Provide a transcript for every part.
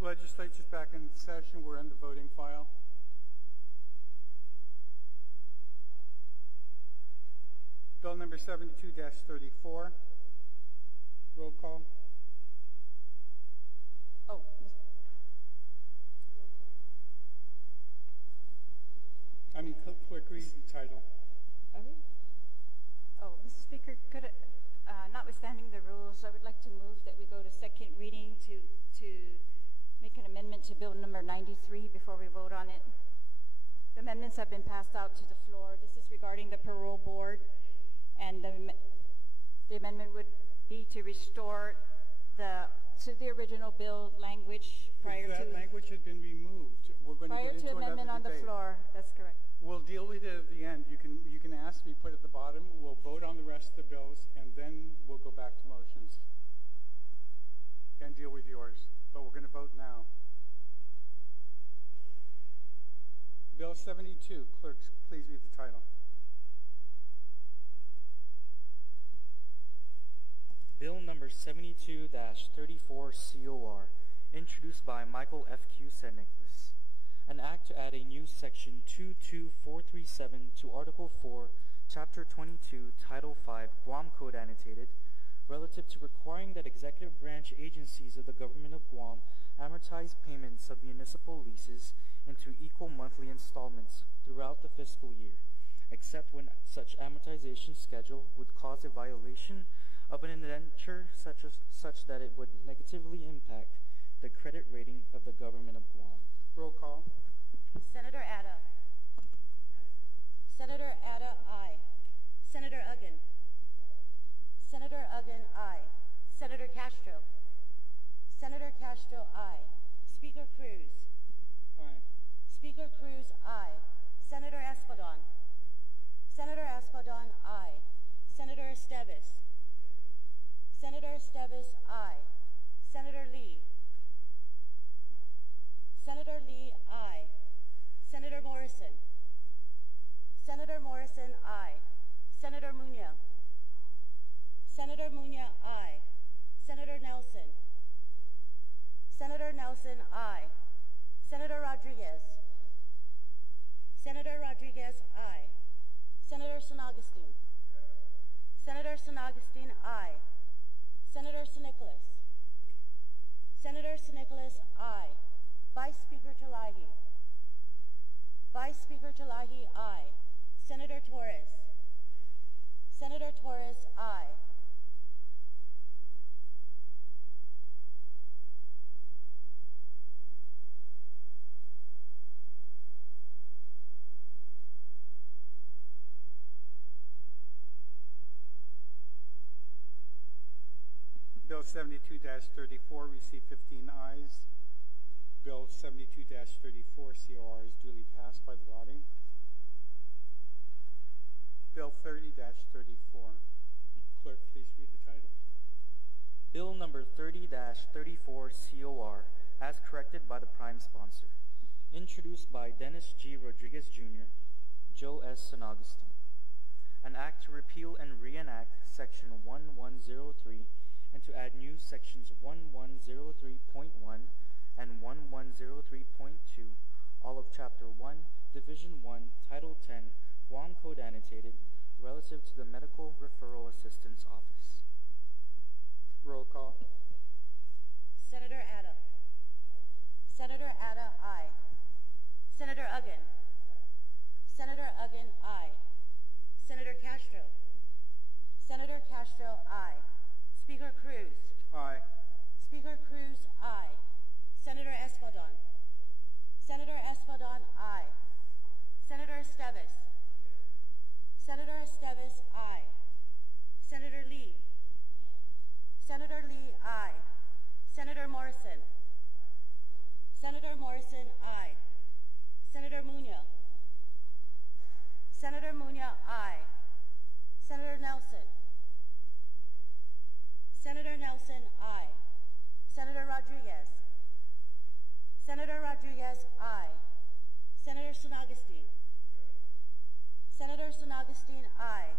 Legislature's back in session. We're in the voting file. Bill number 72-34. Roll call. Oh. Clerk, read the title. Oh, Mr. Speaker, notwithstanding the rules, I would like to move that we go to second reading to make an amendment to Bill number 93 before we vote on it. The amendments have been passed out to the floor. This is regarding the parole board, and the amendment would be to restore to the original bill language prior to... That language had been removed. We're going prior to get into to amendment on the floor. That's correct. We'll deal with it at the end. You can ask to be put at the bottom. We'll vote on the rest of the bills, and then we'll go back to motions and deal with yours. But we're going to vote now. Bill 72. Clerks, please read the title. Bill number 72-34 COR, introduced by Michael F.Q. Nicholas. An act to add a new section 22437 to Article 4, Chapter 22, Title 5, Guam Code Annotated, relative to requiring that executive branch agencies of the Government of Guam amortize payments of municipal leases into equal monthly installments throughout the fiscal year, except when such amortization schedule would cause a violation of an indenture such that it would negatively impact the credit rating of the Government of Guam. Roll call. Senator Atta. Senator Atta, aye. Senator Uggan. Senator Uggan, aye. Senator Castro. Senator Castro, aye. Speaker Cruz. Aye. Speaker Cruz, aye. Senator Espadon. Senator Espadon, aye. Senator Esteves. Senator Esteves, aye. Senator Lee. Senator Lee, aye. Senator Morrison. Senator Morrison, aye. Senator Muña. Senator Muña, aye. Senator Nelson. Senator Nelson, aye. Senator Rodriguez. Senator Rodriguez, aye. Senator San Agustin. Senator San Agustin, aye. Senator San Nicholas. Senator San Nicholas, aye. Vice Speaker Talahi. Vice Speaker Talahi, aye. Senator Torres. Senator Torres, aye. Bill 72-34 received 15 ayes. Bill 72-34 COR is duly passed by the body. Bill 30-34. Clerk, please read the title. Bill number 30-34 COR, as corrected by the prime sponsor. Introduced by Dennis G. Rodriguez Jr., Joe S. San Agustin. An act to repeal and reenact Section 1103 and to add new Sections 1103.1 and 1103.2, all of Chapter 1, Division 1, Title 10, Guam Code Annotated, relative to the Medical Referral Assistance Office. Roll call. Senator Atta. Senator Atta, aye. Senator Uggan. Senator Uggan, aye. Senator Castro. Senator Castro, aye. Speaker Cruz. Aye. Speaker Cruz, aye. Senator Espadon. Senator Espadon, aye. Senator Esteves. Senator Esteves, aye. Senator Lee. Senator Lee, aye. Senator Morrison. Senator Morrison, aye. Senator Muña. Senator Muña, aye. Senator Nelson. Senator Nelson, aye. Senator Rodriguez. Senator Rodriguez, aye. Senator San Agustin. Senator San Agustin, aye.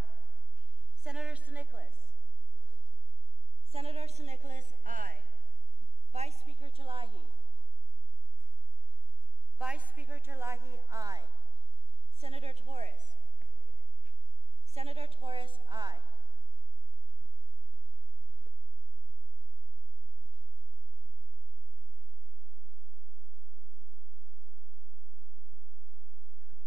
Senator San Nicholas. Senator San Nicholas, aye. Vice Speaker Talahi. Terlahi, aye. Senator Torres. Senator Torres, aye.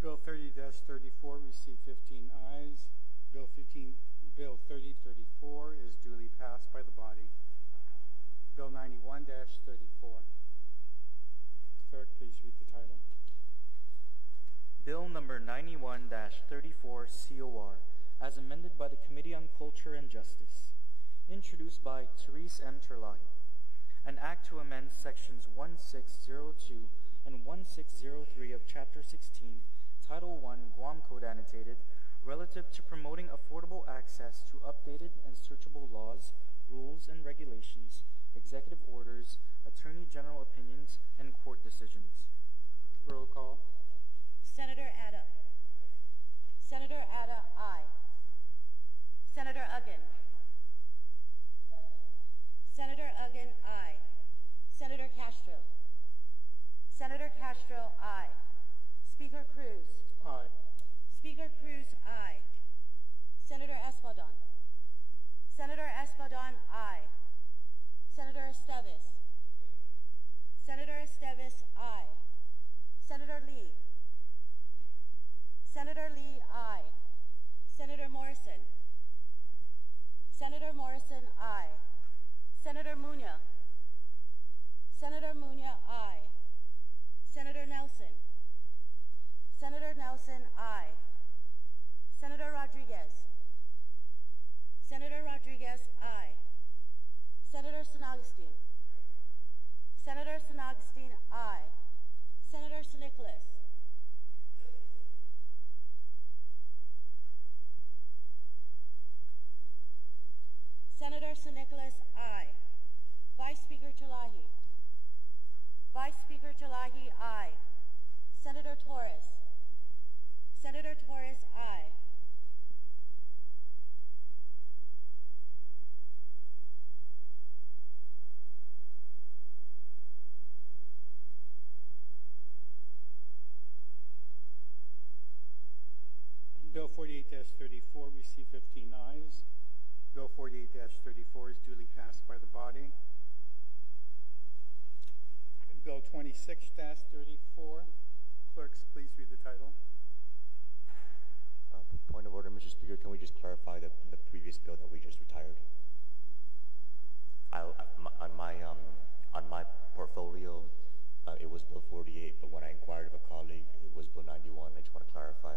Bill 30-34 received 15 ayes. Bill 3034 is duly passed by the body. Bill 91-34. Clerk, please read the title. Bill number 91-34 COR, as amended by the Committee on Culture and Justice, introduced by Therese M. Terlahi. An act to amend sections 1602 and 1603 of Chapter 16, Title I, Guam Code Annotated, relative to promoting affordable access to updated and searchable laws, rules and regulations, executive orders, attorney general opinions, and court decisions. Roll call. Senator Atta. Senator Atta, aye. Senator Uggan. Senator Uggan, aye. Senator Castro. Senator Castro, aye. Speaker Cruz. Aye. Speaker Cruz, aye. Senator Espadon. Senator Espadon, aye. Senator Esteves. Senator Esteves, aye. Senator Lee. Senator Lee, aye. Senator Morrison. Senator Morrison, aye. Senator Munya. Senator Munya, aye. Senator Nelson. Senator Nelson, aye. Senator Rodriguez. Senator Rodriguez, aye. Senator San Agustin. Senator San Agustin, aye. Senator San Nicolas. Senator San Nicolas, aye. Vice Speaker Terlahi. Vice Speaker Terlahi, aye. Senator Torres. Senator Torres, aye. Bill 48-34 received 15 ayes. Bill 48-34 is duly passed by the body. Bill 26-34. Clerks, please read the title. Point of order, Mr. Speaker. Can we just clarify that the previous bill that we just retired? On my portfolio, it was Bill 48, but when I inquired of a colleague, it was Bill 91. I just want to clarify.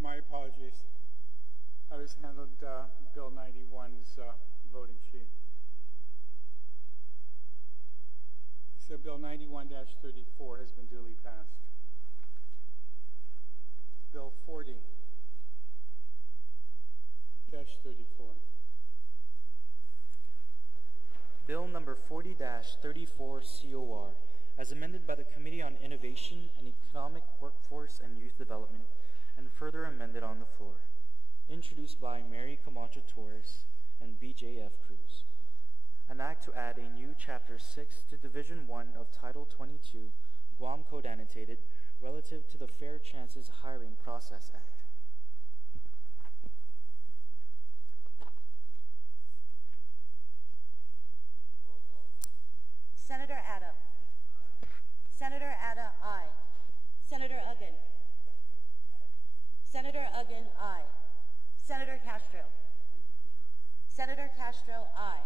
My apologies. I was handled Bill 91's voting sheet. So Bill 91-34 has been duly passed. Bill 40-34. Bill number 40-34 COR, as amended by the Committee on Innovation and Economic, Workforce, and Youth Development, and further amended on the floor, introduced by Mary Camacho Torres and BJF Cruz. An act to add a new Chapter 6 to Division 1 of Title 22, Guam Code Annotated, relative to the Fair Chances Hiring Process Act. Senator Atta. Senator Atta, aye. Senator Uggan. Senator Uggan, aye. Senator Castro. Senator Castro, aye.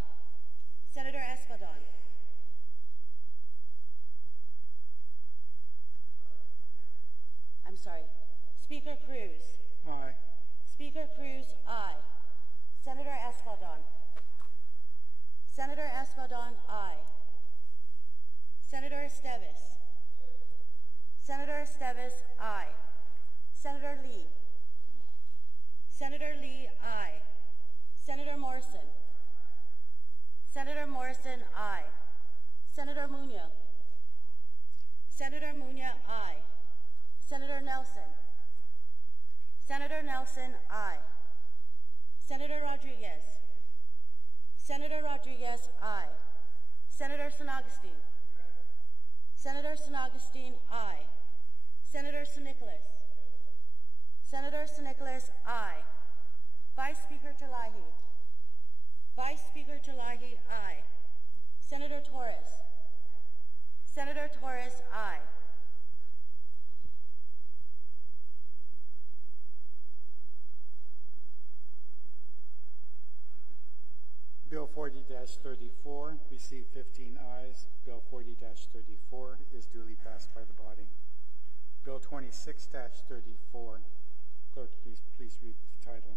Senator Espadon. I'm sorry. Speaker Cruz. Aye. Speaker Cruz, aye. Senator Espadon. Senator Espadon, aye. Senator Esteves. Senator Esteves, aye. Senator Lee. Senator Lee, aye. Senator Morrison. Senator Morrison, aye. Senator Muña. Senator Muña, aye. Senator Nelson. Senator Nelson, aye. Senator Rodriguez. Senator Rodriguez, aye. Senator San Agustin. Senator San Agustin, aye. Senator San Nicolas. Senator San Nicolas, aye. Vice Speaker Talahi. Vice Speaker Talahi, aye. Senator Torres. Senator Torres, aye. Bill 40-34 received 15 ayes. Bill 40-34 is duly passed by the body. Bill 26-34. Clerk, please read the title.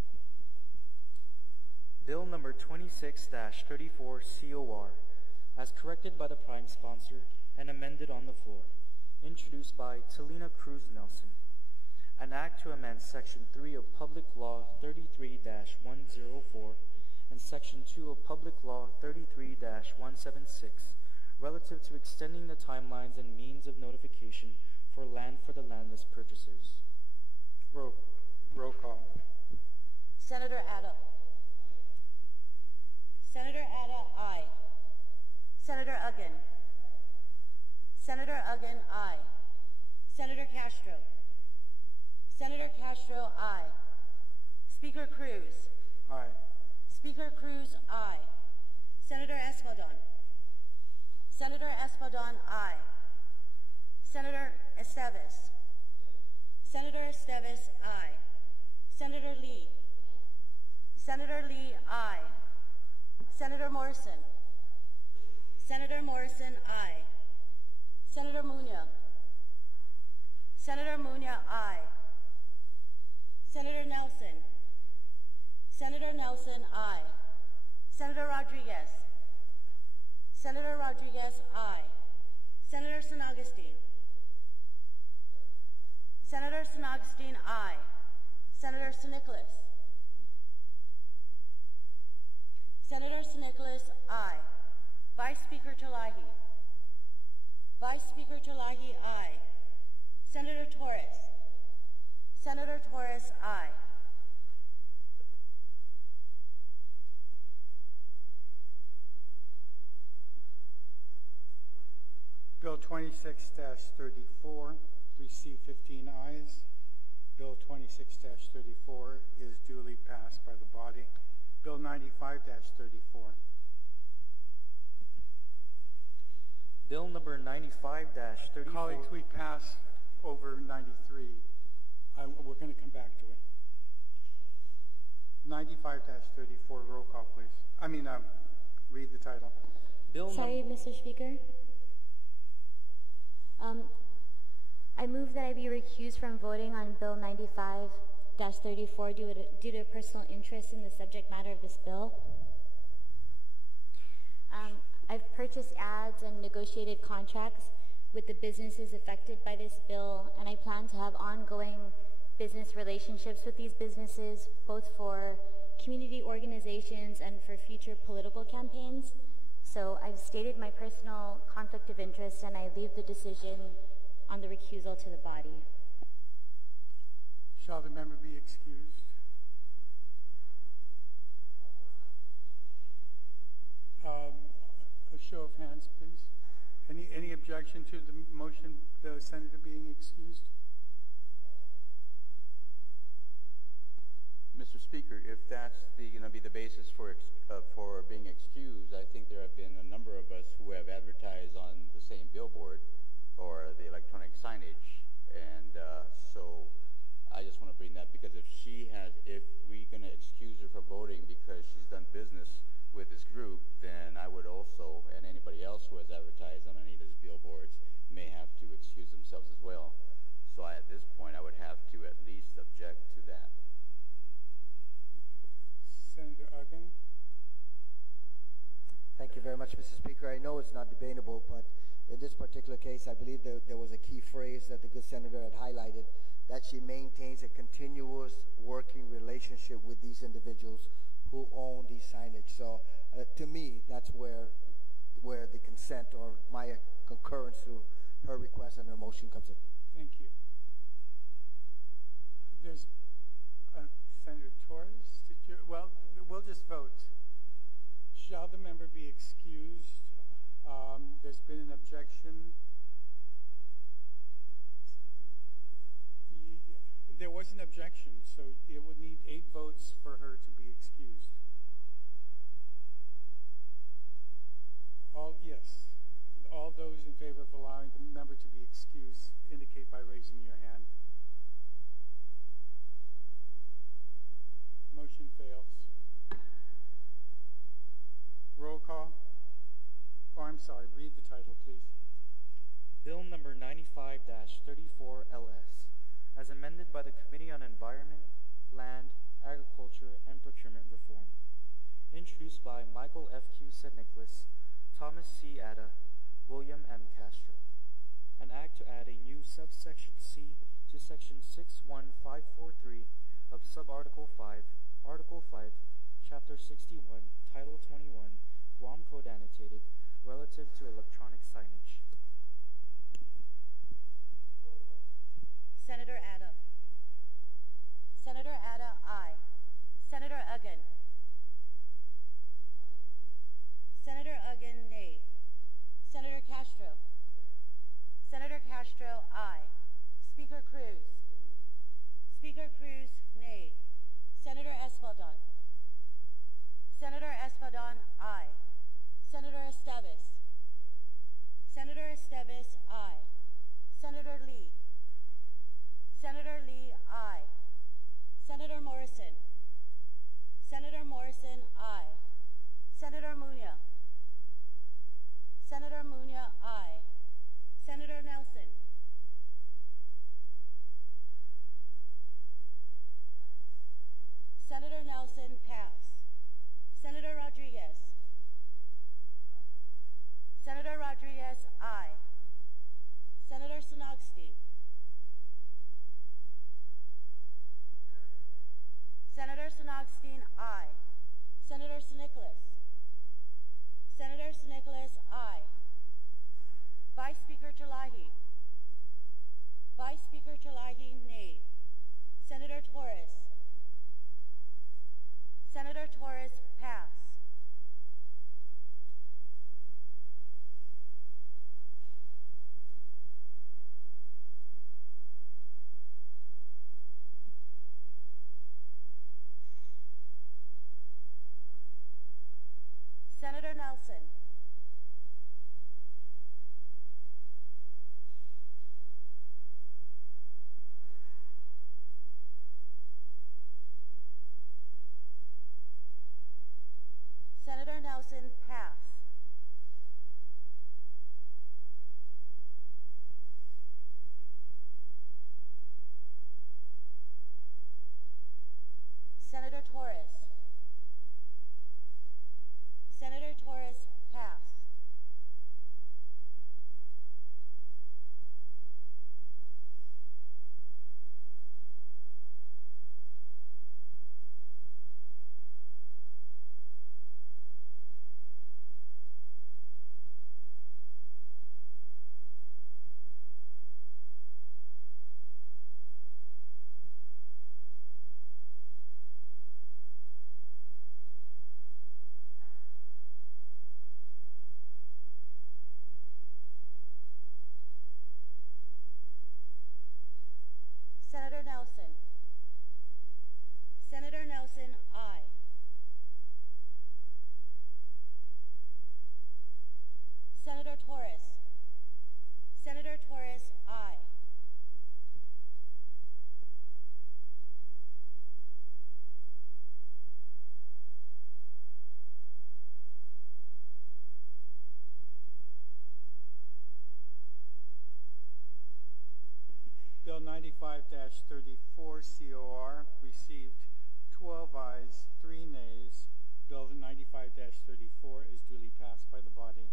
Bill number 26-34 COR, as corrected by the Prime Sponsor and amended on the floor, introduced by Talina Cruz Nelson. An act to amend Section 3 of Public Law 33-104 and Section 2 of Public Law 33-176 relative to extending the timelines and means of notification for land for the landless purchasers. Roll call. Senator Adda. Senator Adda, aye. Senator Uggan. Senator Uggan, aye. Senator Castro. Senator Castro, aye. Speaker Cruz. Aye. Speaker Cruz, aye. Senator Escaldon. Senator Escaldon, aye. Senator Esteves. Senator Esteves, aye. Senator Lee. Senator Lee, aye. Senator Morrison. Senator Morrison, aye. Senator Muña. Senator Muña, aye. Senator Nelson. Senator Nelson, aye. Senator Rodriguez. Senator Rodriguez, aye. Senator San Agustin. Senator San Agustin, aye. Senator San Nicolas. Senator San Nicolas, aye. Vice Speaker Talahi. Vice Speaker Talahi, aye. Senator Torres. Senator Torres, aye. Bill 26-34 received 15 ayes. Bill 26-34 is duly passed by the body. Bill 95-34. Bill number 95-34. Colleagues, we passed over 93. We're going to come back to it. 95-34, roll call, please. Read the title. Sorry, Mr. Speaker. I move that I be recused from voting on Bill 95-34 due to personal interest in the subject matter of this bill. I've purchased ads and negotiated contracts with the businesses affected by this bill, and I plan to have ongoing business relationships with these businesses, both for community organizations and for future political campaigns. So I've stated my personal conflict of interest, and I leave the decision on the recusal to the body. Shall the member be excused? A show of hands, please. Any objection to the motion, the senator being excused? Mr. Speaker, if that's going to be the basis for being excused, I think there have been a number of us who have advertised on the same billboard or the electronic signage, and so I just want to bring that, because if we're going to excuse her for voting because she's done business with this group, then I would also, and anybody else who has advertised on any of these billboards, may have to excuse themselves as well. So at this point, I would have to at least object to that. Senator Uggan. Thank you very much, Mr. Speaker. I know it's not debatable, but in this particular case, I believe there was a key phrase that the good senator had highlighted, that she maintains a continuous working relationship with these individuals who own these signage. So to me, that's where the consent or my concurrence to her request and her motion comes in. Thank you. There's Senator Torres. Well, we'll just vote. Shall the member be excused? There's been an objection. There was an objection, so it would need 8 votes for her to be excused. Yes. All those in favor of allowing the member to be excused indicate by raising your hand. Motion fails. Roll call. Oh, I'm sorry. Read the title, please. Bill number 95-34 LS, as amended by the Committee on Environment, Land, Agriculture, and Procurement Reform. Introduced by Michael F.Q. Nicholas, Thomas C. Atta, William M. Castro. An act to add a new subsection C to section 61543 of subarticle 5, article 5, chapter 61, title 21, Guam Code annotated, relative to electronic signage. Senator Atta. Senator Atta, aye. Senator Uggan. Senator Uggan, nay. Senator Castro. Senator Castro, aye. Speaker Cruz. Speaker Cruz, nay. Senator Espadon. Senator Espadon, aye. Senator Esteves. Senator Esteves, aye. Senator Lee. Senator Lee, aye. Senator Morrison. Senator Morrison, aye. Senator Munya. Senator Munya, aye. Senator Nelson. Senator Nelson, pass. Senator Rodriguez. Senator Rodriguez, aye. Senator Sinogstein. Senator Sinogstein, aye. Senator Nicholas. Senator Nicholas, aye. Vice Speaker Chalahi. Vice Speaker Chalahi, nay. Senator Torres. Senator Torres, pass. Senator Nelson. Senator Nelson, pass. Senator Torres. Senator Torres, pass. Senator Nelson. Senator Nelson, aye. Senator Torres. Senator Torres, aye. Bill 95-34 COR received 12 ayes, 3 nays. Bill 95-34 is duly passed by the body.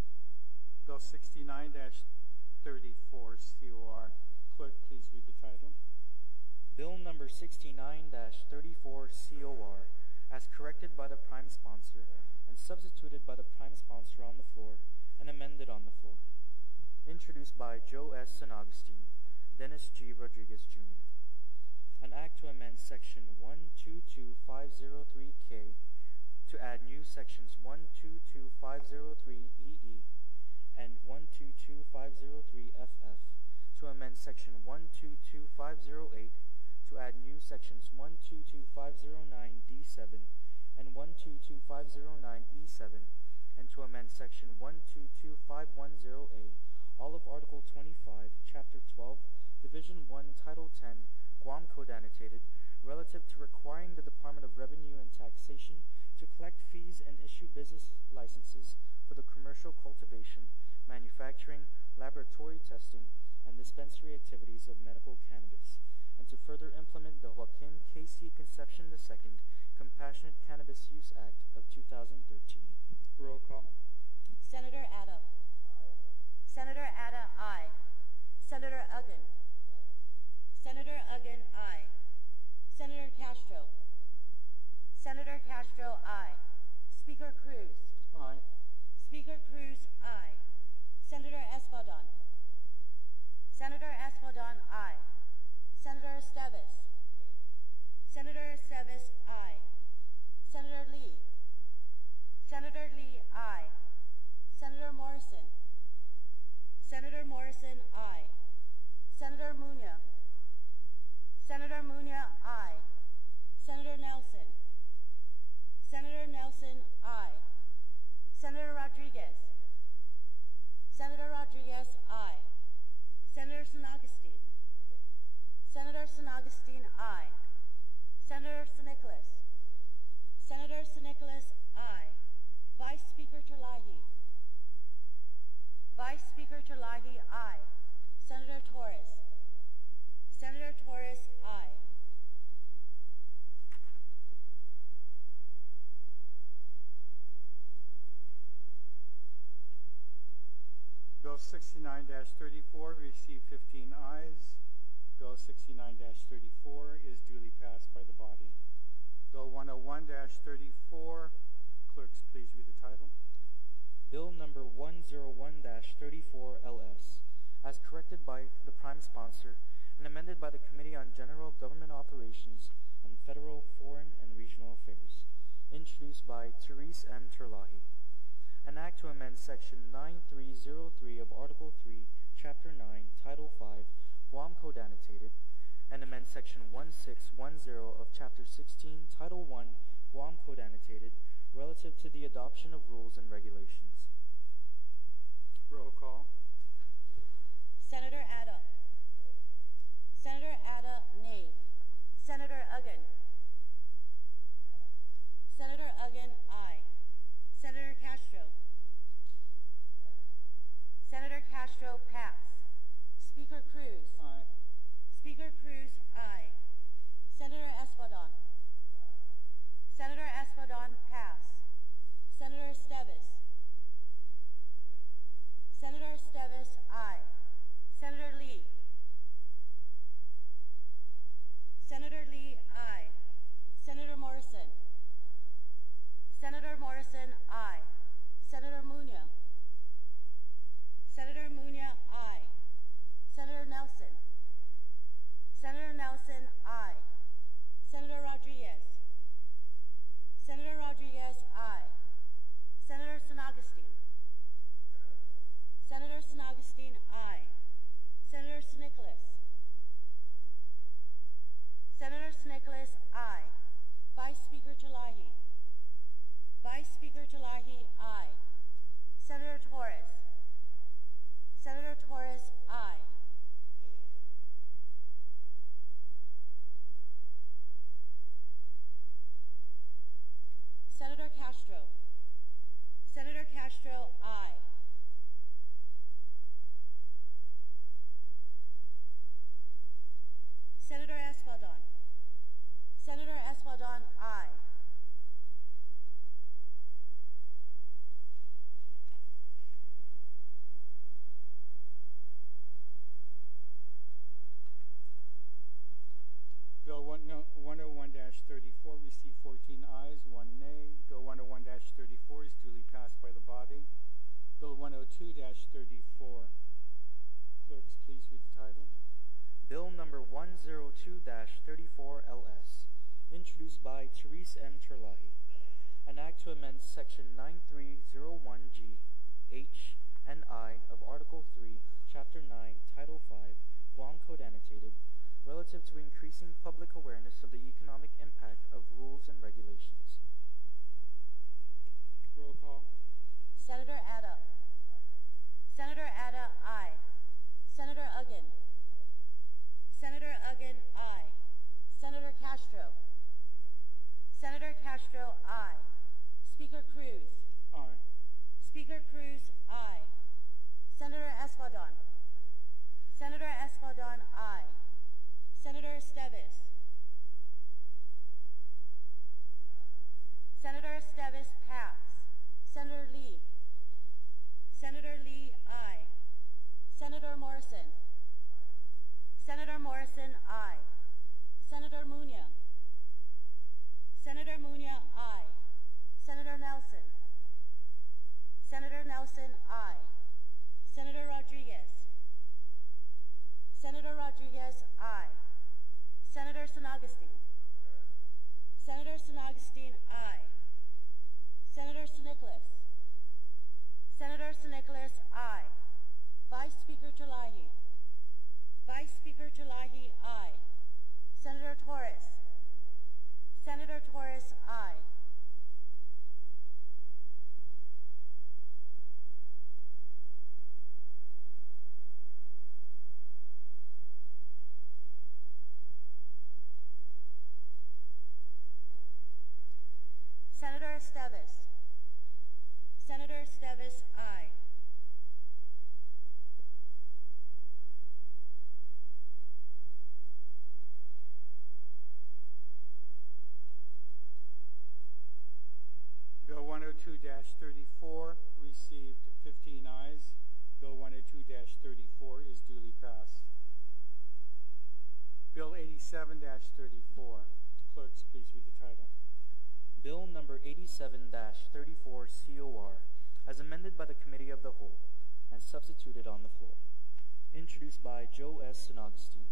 Bill Bill 69-34 COR. Clerk, please read the title. Bill number 69-34 COR, as corrected by the prime sponsor and substituted by the prime sponsor on the floor and amended on the floor. Introduced by Joe S. San Augustine, Dennis G. Rodriguez, Jr. An act to amend Section 122503K to add new sections 122503EE and 122503FF, to amend Section 122508 to add new sections 122509D7 and 122509E7, and to amend Section 122510A, all of Article 25, Chapter 12, Division 1, Title 10, Guam Code Annotated, relative to requiring the Department of Revenue and Taxation to collect fees and issue business licenses for the commercial cultivation, manufacturing, laboratory testing, and dispensary activities of medical cannabis, and to further implement the Joaquin K.C. Conception II Compassionate Cannabis Use Act of 2013. Roll call. Senator Adda. Senator Adda, aye. Senator Uggan. Senator Uggan, aye. Senator Castro. Senator Castro, aye. Speaker Cruz. Aye. Speaker Cruz, aye. Senator Espadon. Senator Espadon, aye. Senator Esteves. Senator Esteves, aye. Senator Lee. Senator Lee, aye. Senator Morrison. Senator Morrison, aye. Senator Muña. Senator Muña, aye. Senator Nelson. Senator Nelson, aye. Senator Rodriguez. Senator Rodriguez, aye. Senator San Augustine. Senator San Augustine, aye. Senator San Nicolas. Senator San Nicolas, aye. Vice Speaker Terlahi. Vice Speaker Terlahi, aye. Senator Torres. Senator Torres, aye. Bill 69-34 received 15 ayes. Bill 69-34 is duly passed by the body. Bill 101-34, clerks, please read the title. Bill number 101-34 LS, as corrected by the prime sponsor and amended by the Committee on General Government Operations and Federal, Foreign, and Regional Affairs, introduced by Therese M. Terlahi. An act to amend Section 9303 of Article 3, Chapter 9, Title 5, Guam Code Annotated, and amend Section 1610 of Chapter 16, Title 1, Guam Code Annotated, relative to the adoption of rules and regulations. Roll call. Senator Adda. Senator Adda, nay. Senator Uggan. Senator Uggan, aye. Senator Castro. Senator Castro, pass. Speaker Cruz. Aye. Speaker Cruz, aye. Senator Espadon. Senator Espadon, pass. Senator Esteves. Senator Esteves, aye. Senator Lee. Senator Lee, aye. Senator Morrison. Senator Morrison, aye. Senator Muña. Senator Muña, aye. Senator Nelson. Senator Nelson, aye. Senator Rodriguez. Senator Rodriguez, aye. Senator San Augustine. Senator San Augustine, aye. Senator San Nicolas. Senator San Nicolas, aye. Vice Speaker Terlahi. Vice Speaker Terlahi, aye. Senator Torres. Senator Torres, aye. Senator Castro. Senator Castro, aye. Senator Espadon. Senator Espadon, aye. 101-34 received 14 ayes, 1 nay. Bill 101-34 is duly passed by the body. Bill 102-34. Clerks, please read the title. Bill number 102-34 LS, introduced by Therese M. Terlahi. An act to amend Section 9301G, H, and I of Article 3, Chapter 9, Title 5, Guam Code Annotated, relative to increasing public awareness of the economic impact of rules and regulations. Roll call. Senator Ada. Senator Ada, aye. Senator Uggan. Senator Uggan, aye. Senator Castro. Senator Castro, aye. Speaker Cruz. Aye. Speaker Cruz, aye. Senator Espadon. Senator Espadon, aye. Senator Esteves. Senator Esteves, pass. Senator Lee. Senator Lee, aye. Senator Morrison. Senator Morrison, aye. Senator Muña. Senator Muña, aye. Senator Nelson. Senator Nelson, aye. Senator Rodriguez. Senator Rodriguez, aye. Senator San Augustine. Senator San Augustine, aye. Senator San Nicolas. Senator San Nicolas, aye. Vice Speaker Terlahi. Vice Speaker Terlahi, aye. Senator Torres. Senator Torres, aye. Senator Esteves. Senator Esteves, aye. Bill 102-34 received 15 ayes. Bill 102-34 is duly passed. Bill 87-34. Clerks, please read the title. Bill number 87-34 COR, as amended by the Committee of the Whole and substituted on the floor. Introduced by Joe S. San Augustine,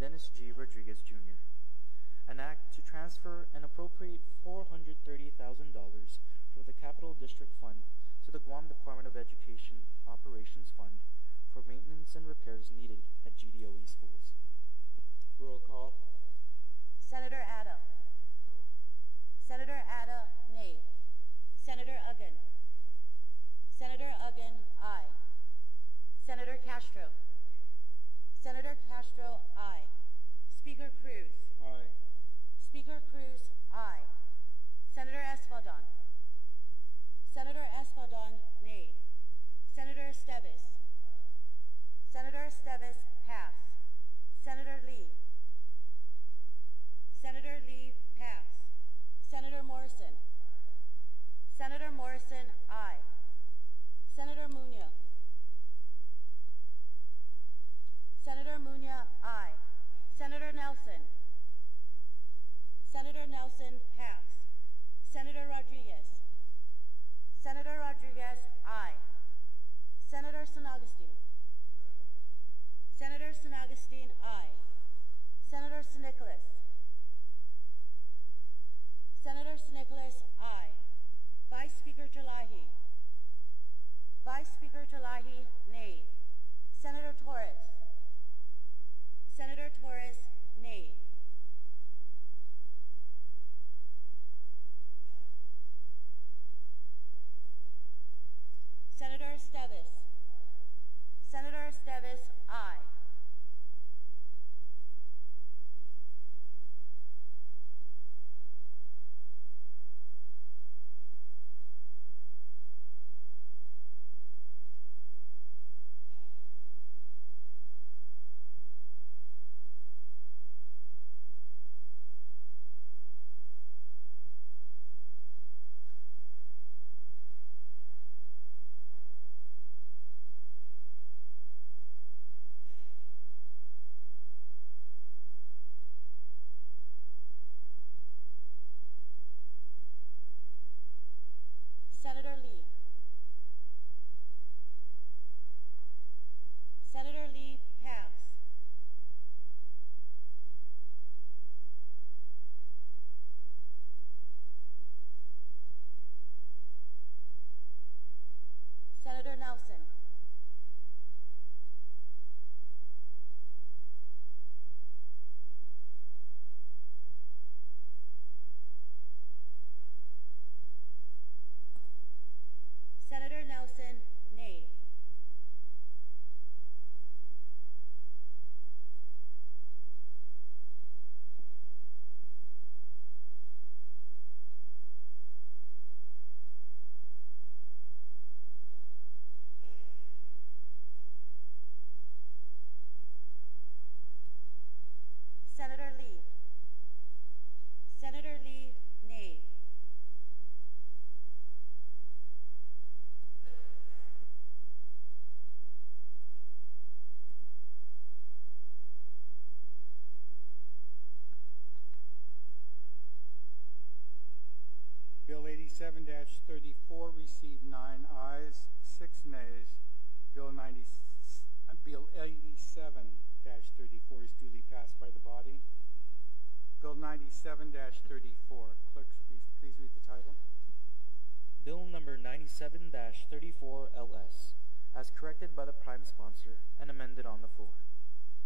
Dennis G. Rodriguez, Jr. An act to transfer and appropriate $430,000 from the Capital District Fund to the Guam Department of Education Operations Fund for maintenance and repairs needed at GDOE schools. Roll call. Senator Ada. Senator Ada, nay. Senator Uggan. Senator Uggan, aye. Senator Castro. Senator Castro, aye. Speaker Cruz. Aye. Speaker Cruz, aye. Senator Espadon. Senator Espadon, nay. Senator Esteves. Senator Esteves, pass. Senator Lee. Senator Lee, pass. Senator Morrison. Senator Morrison, aye. Senator Muña. Senator Muña, aye. Senator Nelson. Senator Nelson, pass. Senator Rodriguez. Senator Rodriguez, aye. Senator San Augustine. Senator San Augustine, aye. Senator San Nicolas. Senator San Nicolas, aye. Vice Speaker Terlahi. Vice Speaker Terlahi, nay. Senator Torres. Senator Torres, nay. Senator Esteves. Senator Esteves, aye. Nelson. Senator Nelson, nay. Senator Lee. Senator Lee, nay. Bill 87-34 received 9 ayes, 6 nays. Bill 87-34 is duly passed by the body. Bill 97-34. Clerks, please read the title. Bill number 97-34 LS, as corrected by the prime sponsor and amended on the floor.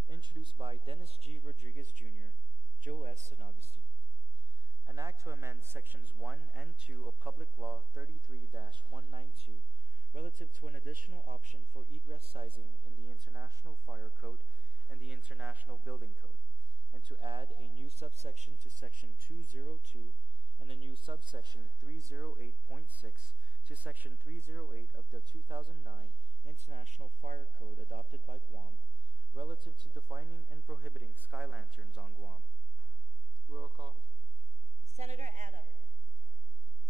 Introduced by Dennis G. Rodriguez Jr., Joe S. San Agustin. An act to amend sections 1 and 2 of Public Law 33-192 relative to an additional option for egress sizing in the International Fire Code and the International Building Code, and to add a new subsection to section 202 and a new subsection 308.6 to section 308 of the 2009 International Fire Code adopted by Guam relative to defining and prohibiting sky lanterns on Guam. Roll call. Senator Ada.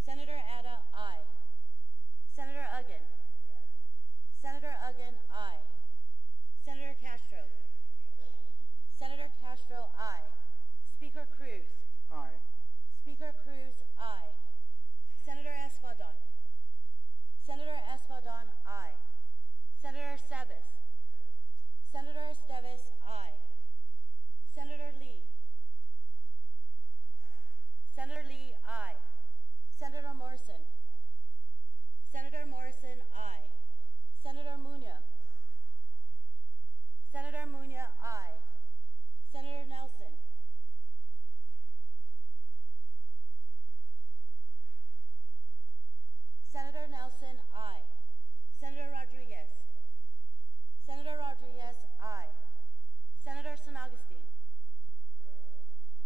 Senator Ada, aye. Senator Uggan. Senator Uggan, aye. Senator Castro. Senator Castro, aye. Speaker Cruz. Aye. Speaker Cruz, aye. Senator Espadon. Senator Espadon, aye. Senator Esteves. Senator Esteves, aye. Senator Lee. Senator Lee, aye. Senator Morrison. Senator Morrison, aye. Senator Munya. Senator Munya, aye. Senator Nelson. Senator Nelson, aye. Senator Rodriguez. Senator Rodriguez, aye. Senator San Agustin.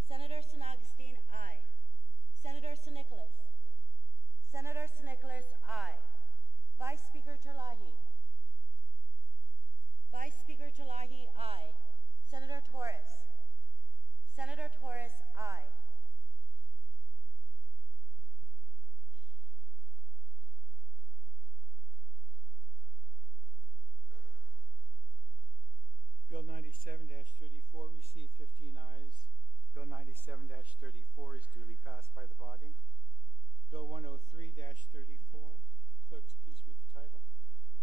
Senator San Agustin, aye. Senator San Nicolas. Senator San Nicolas, aye. Vice Speaker Terlahi. Vice Speaker Terlahi, aye. Senator Torres. Senator Torres, aye. Bill 97-34 received 15 ayes. Bill 97-34 is duly passed by the body. Bill 103-34. Clerks, please read the title.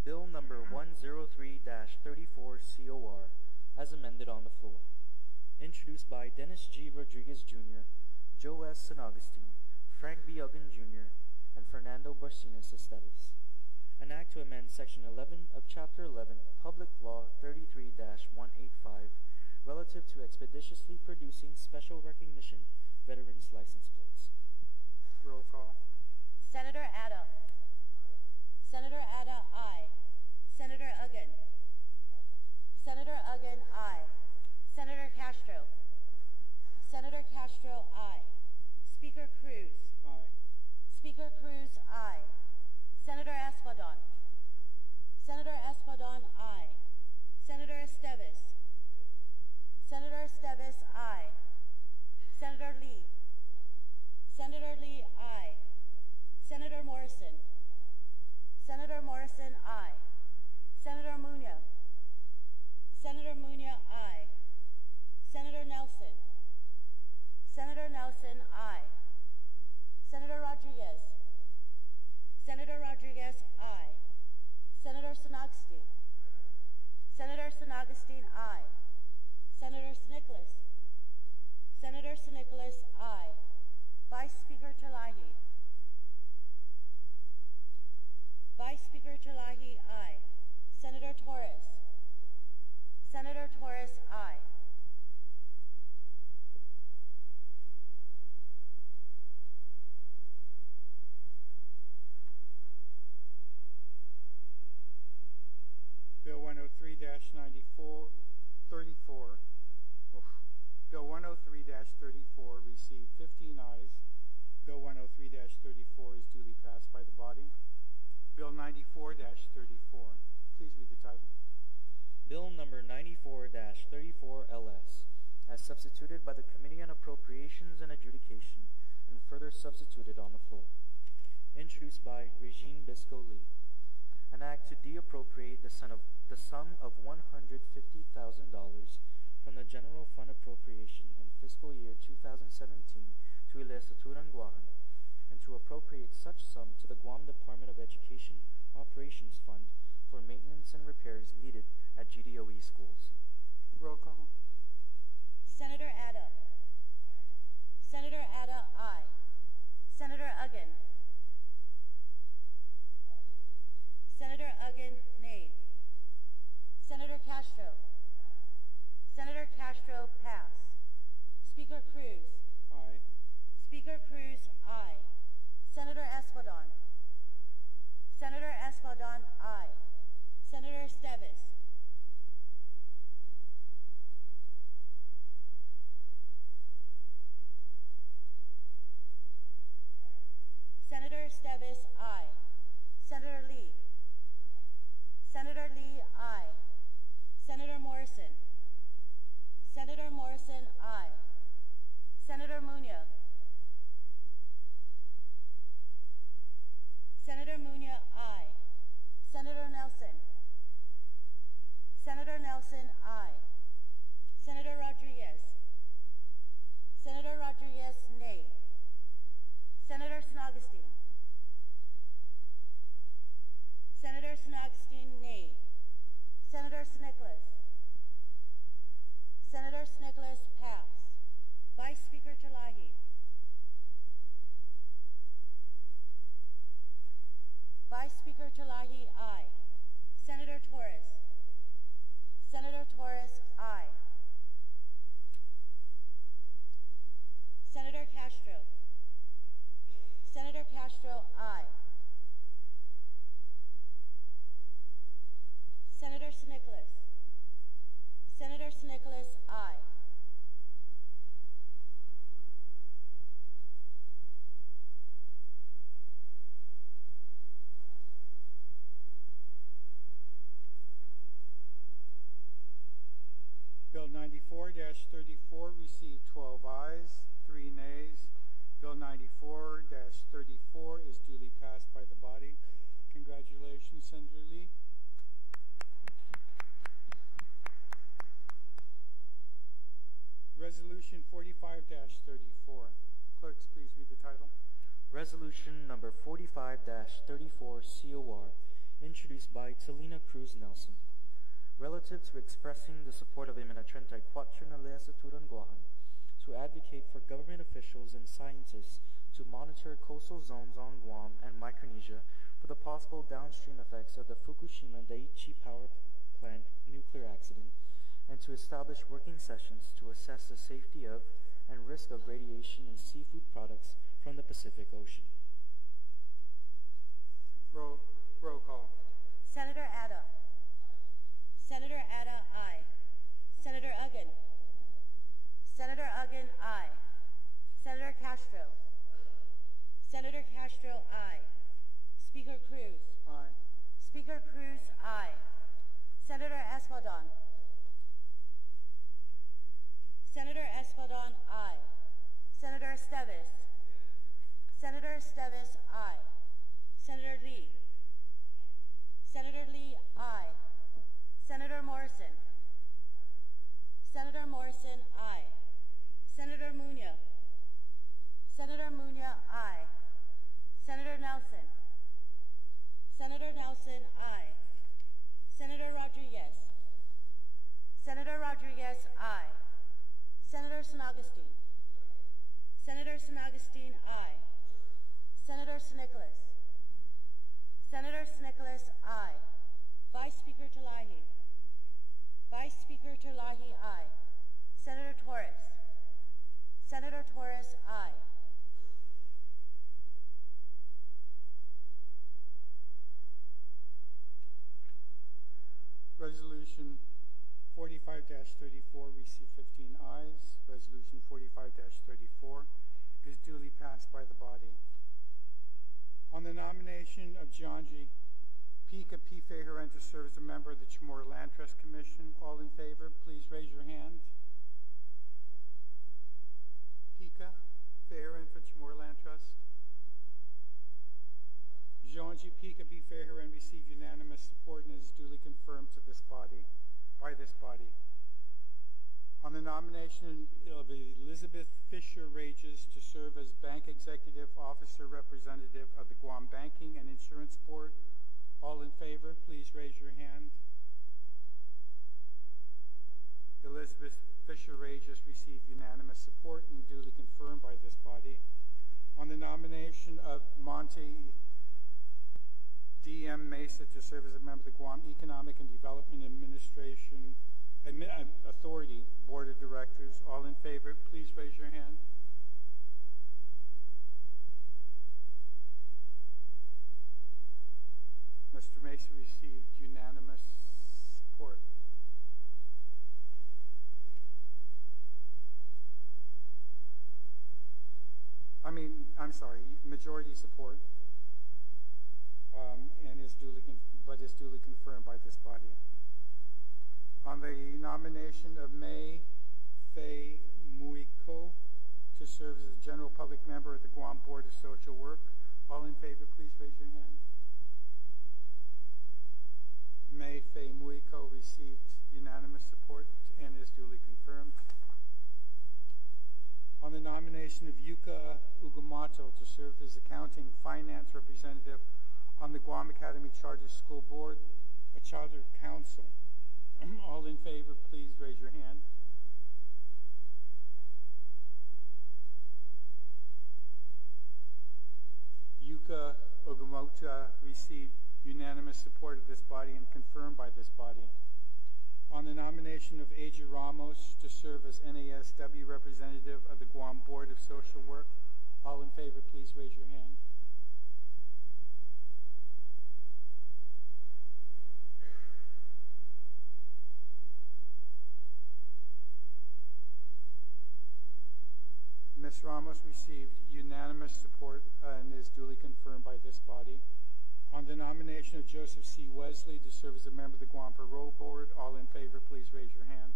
Bill number 103-34 COR, as amended on the floor. Introduced by Dennis G. Rodriguez Jr., Joe S. San Agustin, Frank B. Uggan Jr., and Fernando Barcinas Esteves. An act to amend Section 11 of Chapter 11, Public Law 33-185, relative to expeditiously producing special recognition veterans license plates. Roll call. Senator Ada. Senator Ada, aye. Senator Uggan. Senator Uggan, aye. Senator Castro. Senator Castro, aye. Speaker Cruz. Aye. Speaker Cruz, aye. Senator Espadon. Senator Espadon, aye. Senator Esteves. Senator Esteves, aye. Senator Lee. Senator Lee, aye. Senator Morrison. Senator Morrison, aye. Senator Munya. Senator Munya, aye. Senator Nelson. Senator Nelson, aye. Senator Rodriguez. Senator Rodriguez, aye. Senator San Agustin. Senator San Agustin, aye. Senator San Nicolas. Senator San Nicolas, aye. Vice Speaker Terlahi. Vice Speaker Chalahi, aye. Senator Torres. Senator Torres, aye. Bill 103-34. Bill 103-34 received 15 ayes. Bill 103-34 is duly passed by the body. Bill 94-34. Please read the title. Bill number 94-34 LS, as substituted by the Committee on Appropriations and Adjudication and further substituted on the floor. Introduced by Regine Bisco Lee. An act to deappropriate the sum of $150,000 from the General Fund appropriation in fiscal year 2017 to the Legislature Guam, and to appropriate such sum to the Guam Department of Education Operations Fund for maintenance and repairs needed at GDOE schools. Roll call. Senator Ada. Senator Ada, aye. Senator Uggan. Senator Uggan, nay. Senator Castro. Senator Castro, pass. Speaker Cruz. Aye. Speaker Cruz, aye. Senator Espadon. Senator Espadon, aye. Senator Esteves. Senator Esteves, aye. Senator Lee. Senator Lee, aye. Senator Morrison. Senator Morrison, aye. Senator Muñoz. Senator Muñoz, aye. Senator Nelson. Senator Nelson, aye. Senator Rodriguez. Senator Rodriguez, nay. Senator Snogestein. Senator Snogestein, nay. Senator Snickles. Senator Snickles, pass. Vice Speaker Chalahi. Vice Speaker Chalahi, aye. Senator Torres. Senator Torres, aye. Senator Castro. Senator Castro, aye. Senator Snickles. Senator Snickles, aye. Bill 94-34 received 12 ayes, 3 nays. Bill 94-34 is duly passed by the body. Congratulations, Senator Lee. Resolution 45-34. Clerks, please read the title. Resolution number 45-34 COR, introduced by Talina Cruz Nelson, relative to expressing the support of Iminatrenta Quatrin Legislature Guam to advocate for government officials and scientists to monitor coastal zones on Guam and Micronesia for the possible downstream effects of the Fukushima Daiichi power plant nuclear accident, and to establish working sessions to assess the safety of and risk of radiation in seafood products from the Pacific Ocean. Roll call. Senator Ada. Senator Ada, aye. Senator Uggan. Senator Uggan, aye. Senator Castro. Senator Castro, aye. Speaker Cruz. Aye. Speaker Cruz, aye. Senator Espadon. Senator Espadon, aye. Senator Esteves. Senator Esteves, aye. Senator Lee. Senator Lee, aye. Senator Morrison. Senator Morrison, aye. Senator Muñoz. Senator Muñoz, aye. Senator Nelson. Senator Nelson, aye. Senator Rodriguez. Senator Rodriguez, aye. Senator Snogestein. Senator Snogestein, aye. Senator Snickles. Senator Nicholas, aye. Vice Speaker Talahi. Vice Speaker Talahi, aye. Senator Torres. Senator Torres, aye. Resolution 45-34 received 15 ayes. Resolution 45-34 is duly passed by the body. On the nomination of John G. Pika P. Feheran to serve as a member of the Chamorro Land Trust Commission, all in favor, please raise your hand. Pika Feheran for Chamorro Land Trust. Jean G. Pika P. Feheran received unanimous support and is duly confirmed to this body, by this body. On the nomination of Elizabeth Fisher Rages to serve as Bank Executive Officer Representative of the Guam Banking and Insurance Board, all in favor, please raise your hand. Elizabeth Fisher Rages received unanimous support and duly confirmed by this body. On the nomination of Monte D.M. Mesa to serve as a member of the Guam Economic and Development Administration Authority Board of Directors, all in favor, please raise your hand. Mr. Mesa received unanimous support. Majority support, and is duly confirmed by this body. On the nomination of May Fei Muiko to serve as a general public member of the Guam Board of Social Work, all in favor, please raise your hand. May Fei Muiko received unanimous support and is duly confirmed. On the nomination of Yuka Ugumato to serve as accounting finance representative on the Guam Academy Charter School Board, a charter council, all in favor, please raise your hand. Yuka Ugumato received unanimous support of this body and confirmed by this body. On the nomination of Aja Ramos to serve as NASW representative of the Guam Board of Social Work, all in favor, please raise your hand. Ms. Ramos received unanimous support and is duly confirmed by this body. On the nomination of Joseph C. Wesley to serve as a member of the Guam Parole Board, all in favor, please raise your hand.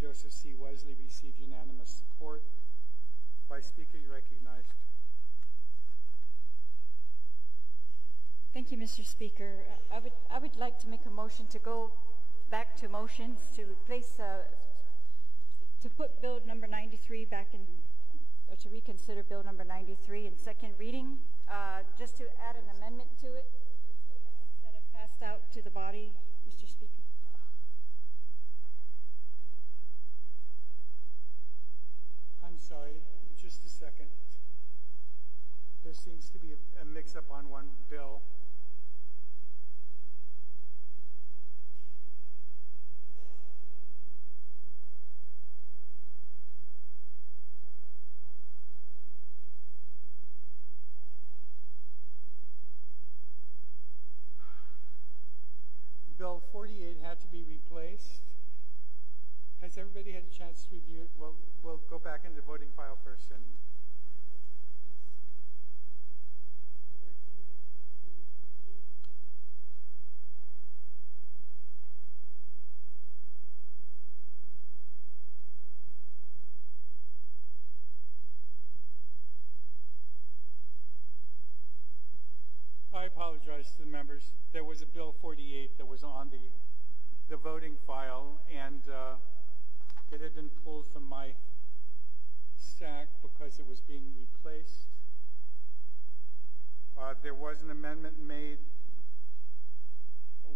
Joseph C. Wesley received unanimous support. Vice Speaker, you're recognized. Thank you, Mr. Speaker. I would like to make a motion to go back to motions to place to put Bill number 93 back in, or to reconsider Bill number 93 in second reading, just to add an amendment to it that have passed out to the body, Mr. Speaker. I'm sorry, just a second. There seems to be a mix-up on one bill. Bill 48 had to be replaced. Has everybody had a chance to review it? We'll go back into the voting file first. And I apologize to the members. There was a Bill 48 that was on the voting file, and it had been pulled from my stack because it was being replaced. There was an amendment made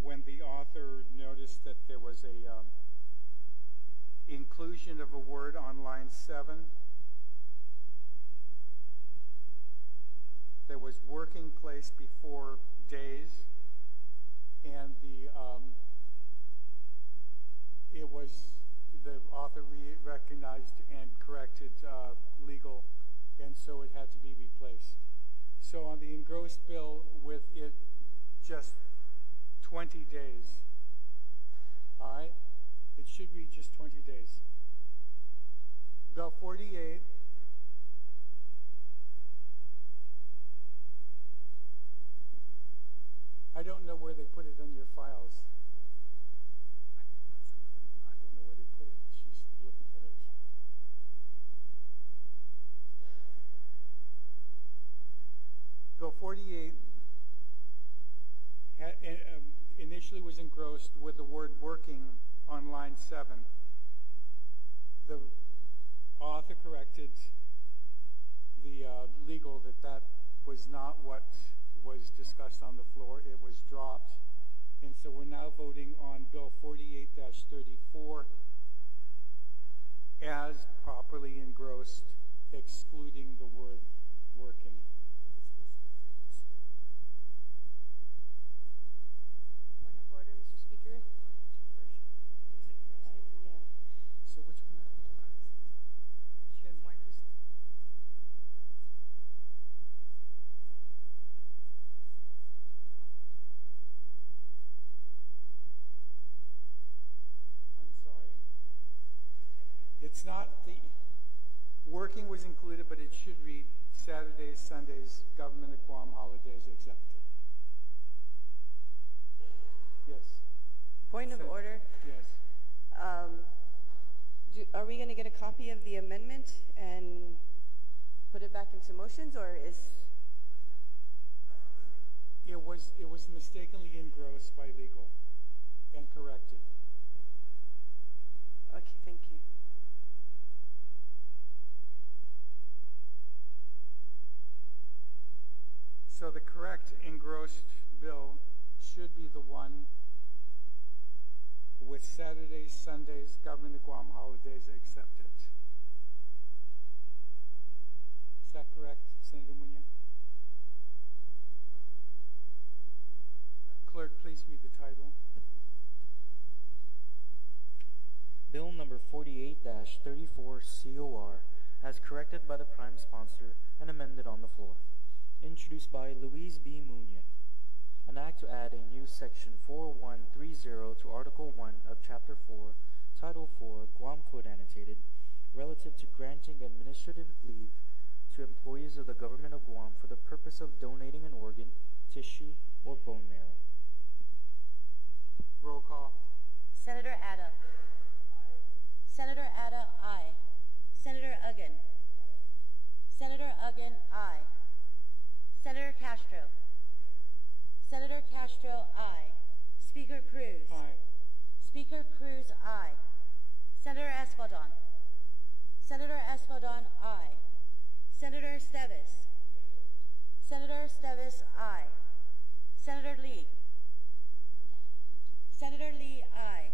when the author noticed that there was a inclusion of a word on line 7 there was working place before days, and the author recognized and corrected legal, and so it had to be replaced. So on the engrossed bill, with it just 20 days, all right, it should read just 20 days. Bill 48. I don't know where they put it on your files. I don't know where they put it. She's looking for hers. Bill 48 initially was engrossed with the word working on line 7. The author corrected the legal that was not what was discussed on the floor. It was dropped. And so we're now voting on Bill 48-34 as properly engrossed, excluding the word working. Point of order, Mr. Speaker. So which one? Jen, why was I'm sorry. It's not the working was included, but it should read Saturdays, Sundays, government of Guam holidays exempted. Yes. Point of order. Yes. Are we going to get a copy of the amendment and put it back into motions, or is... It was mistakenly engrossed by legal and corrected. Okay, thank you. So the correct engrossed bill should be the one with Saturdays, Sundays, government of Guam holidays accepted. Is that correct, Senator Muñoz? Clerk, please read the title. Bill number 48-34 COR, as corrected by the Prime Sponsor and amended on the floor. Introduced by Luis B. Muñoz. An act to add a new section 4130 to Article 1 of Chapter 4, Title 4, Guam Code Annotated, relative to granting administrative leave to employees of the Government of Guam for the purpose of donating an organ, tissue, or bone marrow. Roll call. Senator Ada. Senator Ada, aye. Senator Uggan. Senator Uggan, aye. Senator Castro. Senator Castro, aye. Speaker Cruz. Aye. Speaker Cruz, aye. Senator Espadon. Senator Espadon, aye. Senator Esteves. Senator Esteves, aye. Senator Lee. Senator Lee, aye.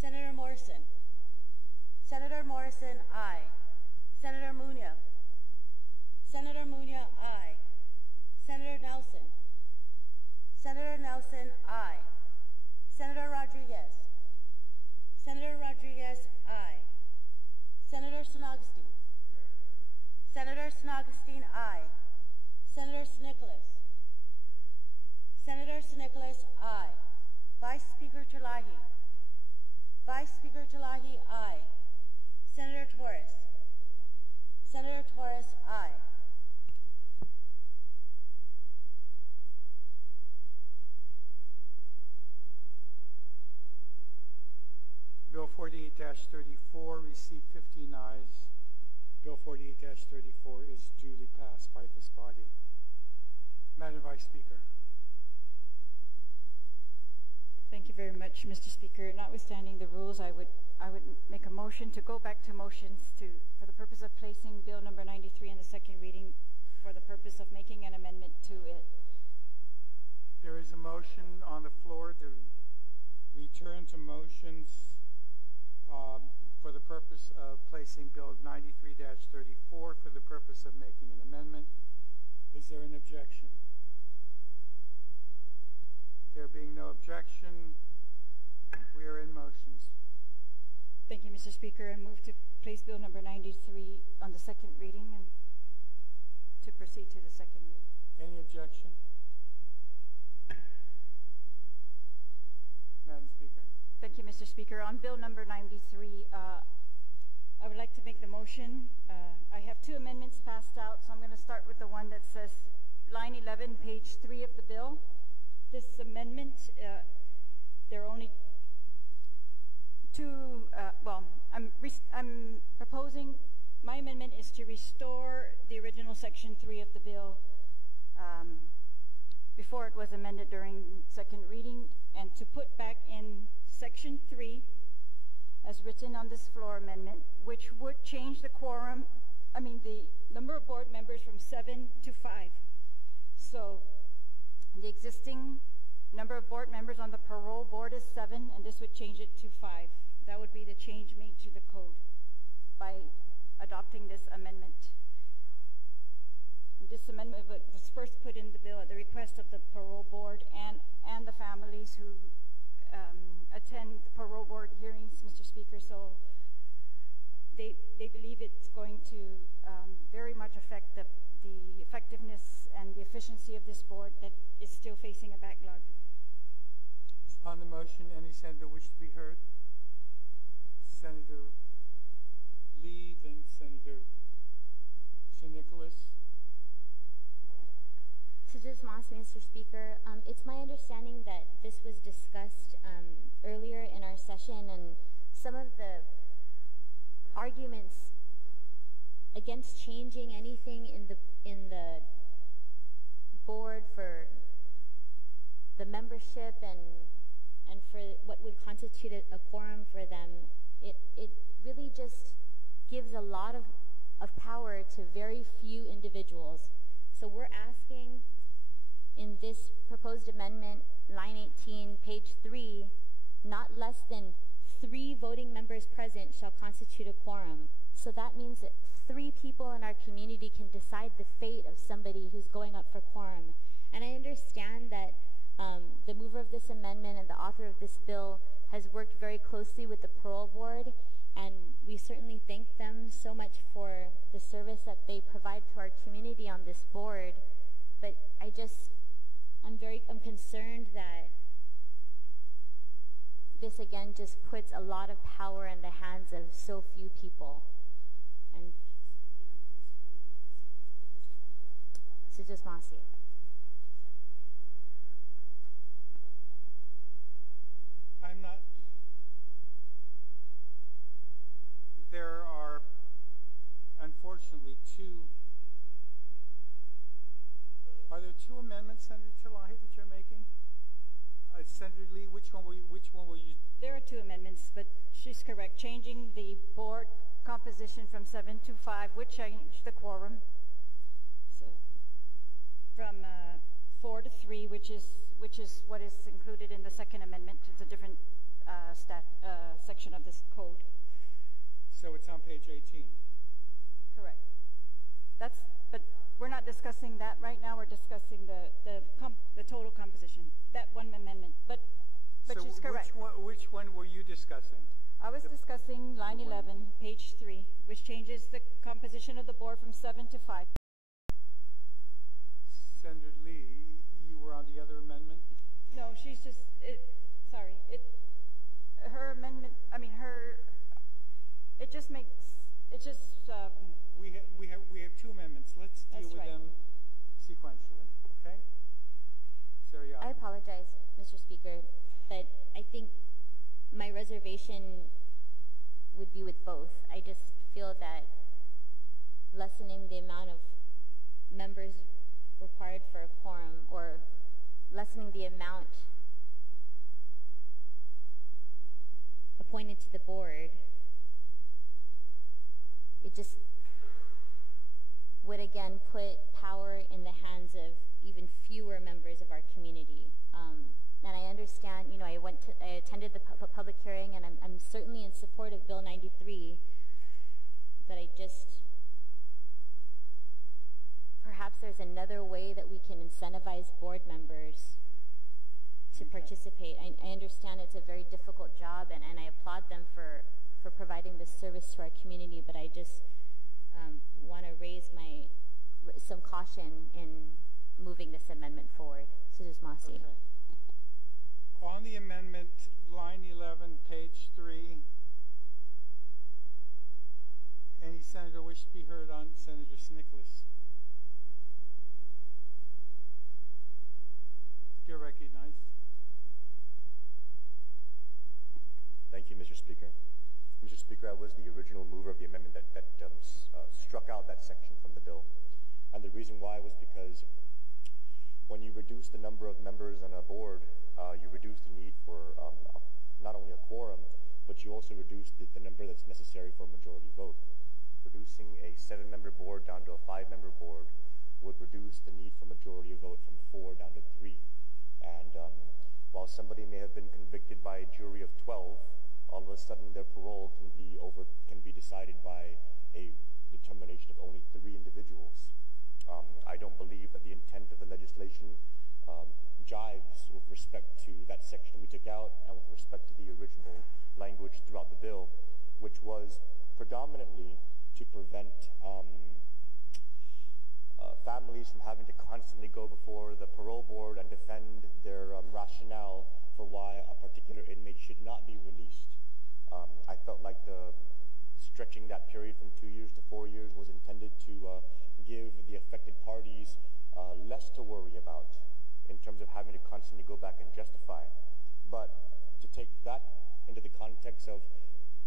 Senator Morrison. Senator Morrison, aye. Senator Muñoz. Senator Muñoz, aye. Senator Nelson. Senator Nelson, aye. Senator Rodriguez. Senator Rodriguez, aye. Senator Snogstein. Senator Snogstein, aye. Senator Nicholas. Senator Nicholas, aye. Vice Speaker Tulahi. Vice Speaker Tulahi, aye. Senator Torres. Senator Torres, aye. Bill 48-34 received 15 ayes. Bill 48-34 is duly passed by this body. Madam Vice Speaker. Thank you very much, Mr. Speaker. Notwithstanding the rules, I would make a motion to go back to motions for the purpose of placing Bill number 93 in the second reading for the purpose of making an amendment to it. There is a motion on the floor to return to motions for the purpose of placing Bill 93-34 for the purpose of making an amendment. Is there an objection? There being no objection, we are in motions. Thank you, Mr. Speaker. I move to place Bill number 93 on the second reading and to proceed to the second reading. Any objection? Madam Speaker. Thank you, Mr. Speaker. On Bill number 93, I would like to make the motion. I have two amendments passed out, so I'm going to start with the one that says line 11, page 3 of the bill. This amendment, there are only two, I'm proposing, my amendment is to restore the original section 3 of the bill before it was amended during second reading, and to put back in section 3 as written on this floor amendment, which would change the number of board members from 7 to 5. So the existing number of board members on the parole board is 7, and this would change it to 5. That would be the change made to the code by adopting this amendment. And this amendment was first put in the bill at the request of the parole board and the families who attend the parole board hearings, Mr. Speaker. So they believe it's going to very much affect the effectiveness and the efficiency of this board that is still facing a backlog. On the motion, any senator wish to be heard? Senator Lee, then Senator Nicholas. Mr. Speaker, it's my understanding that this was discussed earlier in our session, and some of the arguments against changing anything in the board for the membership and for what would constitute a quorum for them, it really just gives a lot of power to very few individuals. So we're asking in this proposed amendment, line 18, page 3, not less than 3 voting members present shall constitute a quorum. So that means that 3 people in our community can decide the fate of somebody who's going up for quorum. And I understand that the mover of this amendment and the author of this bill has worked very closely with the parole board, and we certainly thank them so much for the service that they provide to our community on this board. But I'm concerned that this again just puts a lot of power in the hands of so few people. And Sijasmasi. I'm not. There are, unfortunately, Are there 2 amendments, Senator Talahi, that you're making? Senator Lee, which one were you? There are 2 amendments, but she's correct. Changing the board composition from 7 to 5 would change the quorum. So from 4 to 3, which is what is included in the second amendment. It's a different section of this code. So it's on page 18. Correct. But we're not discussing that right now. We're discussing the total composition. That one amendment. But so she's correct. Which one were you discussing? I was discussing line 11, page 3, which changes the composition of the board from 7 to 5. Senator Lee, you were on the other amendment? No, she's just, her amendment, we have 2 amendments. Let's deal with them sequentially, okay? There you are. I apologize, Mr. Speaker, but I think my reservation would be with both. I just feel that lessening the amount of members required for a quorum, or lessening the amount appointed to the board, it just would again put power in the hands of even fewer members of our community. And I understand, I attended the public hearing, and I'm certainly in support of Bill 93, but perhaps there's another way that we can incentivize board members to participate. I understand it's a very difficult job, and I applaud them for providing this service to our community, but I just want to raise some caution in moving this amendment forward. Susan Masi. Okay. On the amendment, line 11, page 3, any senator wish to be heard on Senator Nicholas? You're recognized. Thank you, Mr. Speaker. Mr. Speaker, I was the original mover of the amendment that struck out that section from the bill. And the reason why was because when you reduce the number of members on a board, you reduce the need for not only a quorum, but you also reduce the number that's necessary for a majority vote. Reducing a 7-member board down to a 5-member board would reduce the need for majority vote from 4 down to 3. And while somebody may have been convicted by a jury of 12, all of a sudden their parole can be decided by a determination of only 3 individuals. I don't believe that the intent of the legislation jives with respect to that section we took out and with respect to the original language throughout the bill, which was predominantly to prevent families from having to constantly go before the parole board and defend their rationale for why a particular inmate should not be released. I felt like stretching that period from 2 years to 4 years was intended to give the affected parties less to worry about in terms of having to constantly go back and justify. But to take that into the context of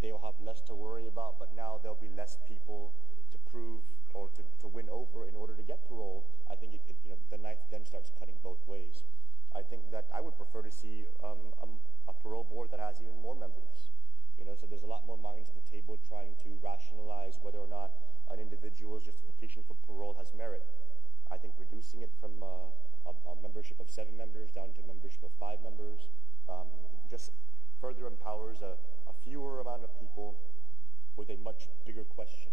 they'll have less to worry about, but now there'll be less people to prove or to win over in order to get parole, I think the knife then starts cutting both ways. I think that I would prefer to see a parole board that has even more members. So there's a lot more minds at the table trying to rationalize whether or not an individual's justification for parole has merit. I think reducing it from a membership of 7 members down to a membership of 5 members just further empowers a fewer amount of people with a much bigger question.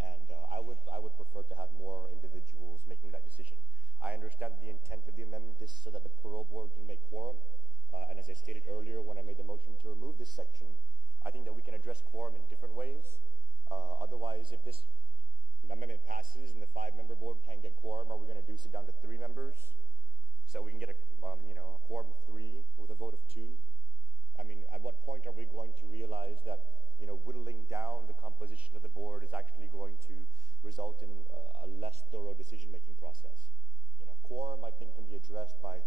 And I would prefer to have more individuals making that decision. I understand the intent of the amendment is so that the parole board can make quorum. And as I stated earlier when I made the motion to remove this section, I think that we can address quorum in different ways. Otherwise, if this amendment passes and the 5-member board can't get quorum, are we going to reduce it down to 3 members so we can get a quorum of 3 with a vote of 2? I mean, at what point are we going to realize that whittling down the composition of the board is actually going to result in a less thorough decision-making process? Quorum, I think, can be addressed by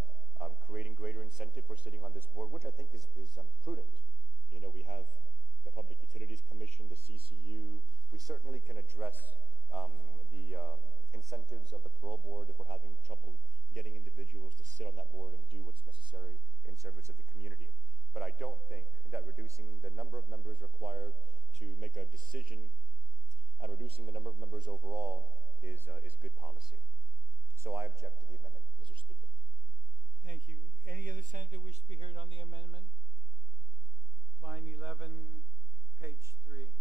creating greater incentive for sitting on this board, which I think is prudent. We have the Public Utilities Commission, the CCU. We certainly can address the incentives of the parole board if we're having trouble getting individuals to sit on that board and do what's necessary in service of the community. But I don't think that reducing the number of members required to make a decision and reducing the number of members overall is good policy. So I object to the amendment, Mr. Speaker. Thank you. Any other senator wish to be heard on the amendment? Line 11, page 3.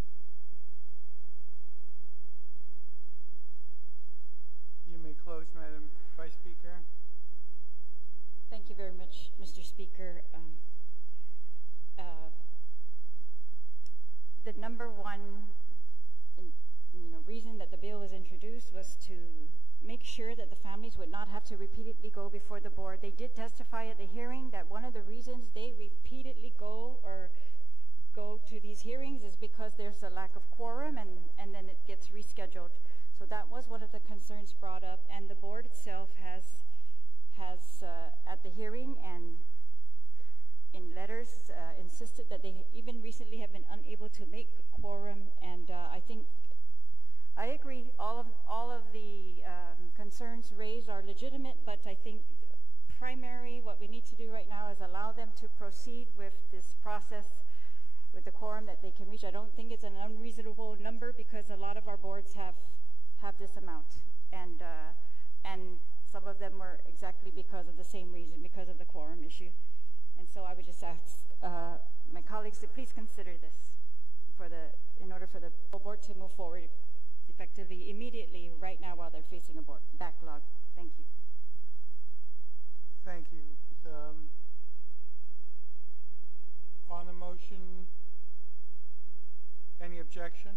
You may close, Madam Vice Speaker. Thank you very much, Mr. Speaker. The number one reason that the bill was introduced was to make sure that the families would not have to repeatedly go before the board. They did testify at the hearing that one of the reasons they repeatedly go to these hearings is because there's a lack of quorum and then it gets rescheduled. So that was one of the concerns brought up, and the board itself has at the hearing and in letters insisted that they even recently have been unable to make quorum, and I agree. All of the concerns raised are legitimate, but I think primary what we need to do right now is allow them to proceed with this process with the quorum that they can reach. I don't think it's an unreasonable number because a lot of our boards have this amount, and some of them were exactly because of the same reason, because of the quorum issue. And so I would just ask my colleagues to please consider this in order for the board to move forward. effectively immediately right now while they're facing a backlog. Thank you. Thank you. On the motion, any objection?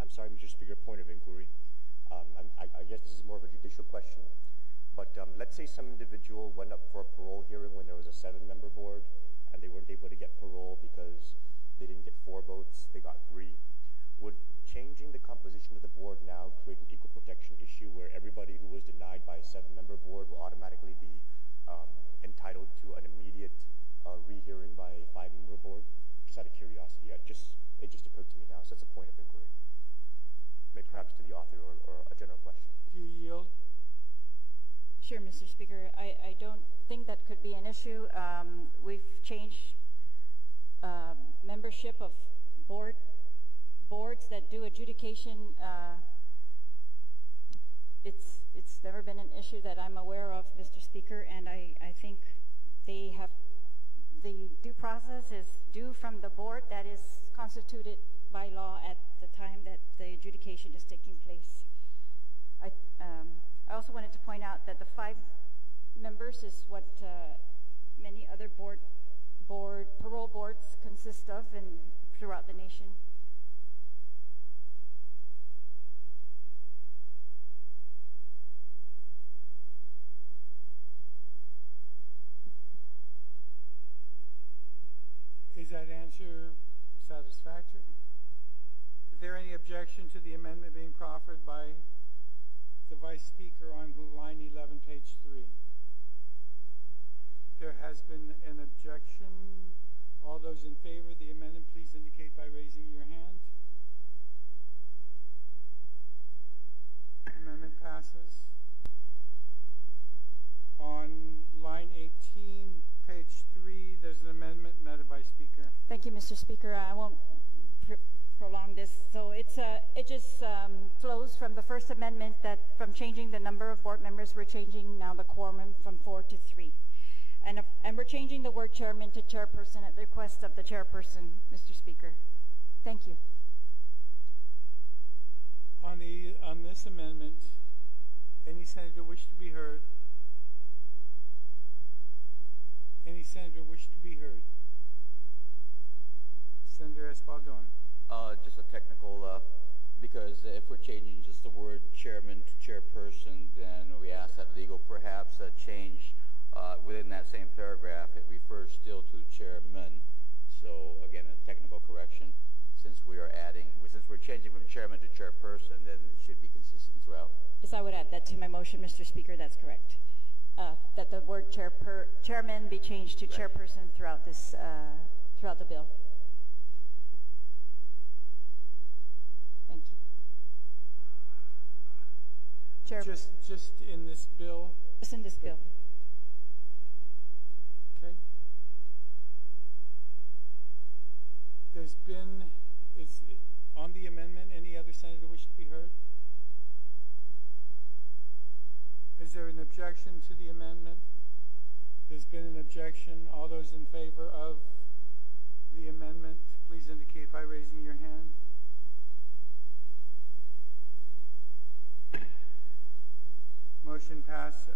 I'm sorry, Mr. Speaker, point of inquiry. I guess this is more of a judicial question, but let's say some individual went up for a parole hearing when there was a 7-member board and they weren't able to get parole because they didn't get 4 votes, they got 3. Would changing the composition of the board now create an equal protection issue where everybody who was denied by a 7-member board will automatically be entitled to an immediate rehearing by a 5-member board? Just out of curiosity, it just occurred to me now, so that's a point of inquiry. Maybe perhaps to the author or a general question. Do you yield? Sure, Mr. Speaker. I don't think that could be an issue. We've changed membership of boards that do adjudication. It's never been an issue that I'm aware of, Mr. Speaker, and I think they have the due process is due from the board that is constituted by law at the time that the adjudication is taking place. I also wanted to point out that the 5 members is what many other parole boards consist of throughout the nation. Is that answer satisfactory? Is there any objection to the amendment being proffered by the Vice Speaker on line 11, page 3? There has been an objection. All those in favor of the amendment, please indicate by raising your hand. Amendment passes. On line 18, page 3, there's an amendment. Madam Vice Speaker. Thank you, Mr. Speaker. I won't prolong this. So it just flows from the First Amendment that from changing the number of board members, we're changing now the quorum from 4 to 3. And we're changing the word chairman to chairperson at the request of the chairperson, Mr. Speaker. Thank you. On this amendment, any senator wish to be heard? Any senator wish to be heard? Senator Espaldon. Just a technical, because if we're changing just the word chairman to chairperson, then we ask that legal perhaps change within that same paragraph. It refers still to chairman. So again, a technical correction. Since we're changing from chairman to chairperson, then it should be consistent throughout. Yes, I would add that to my motion, Mr. Speaker. That's correct. That the word chairman be changed to chairperson throughout this throughout the bill. Thank you. Chair. Just in this bill. Just in this bill. Okay. There's been on the amendment. Any other senator wish to be heard? Is there an objection to the amendment? There's been an objection. All those in favor of the amendment, please indicate by raising your hand. Motion pass.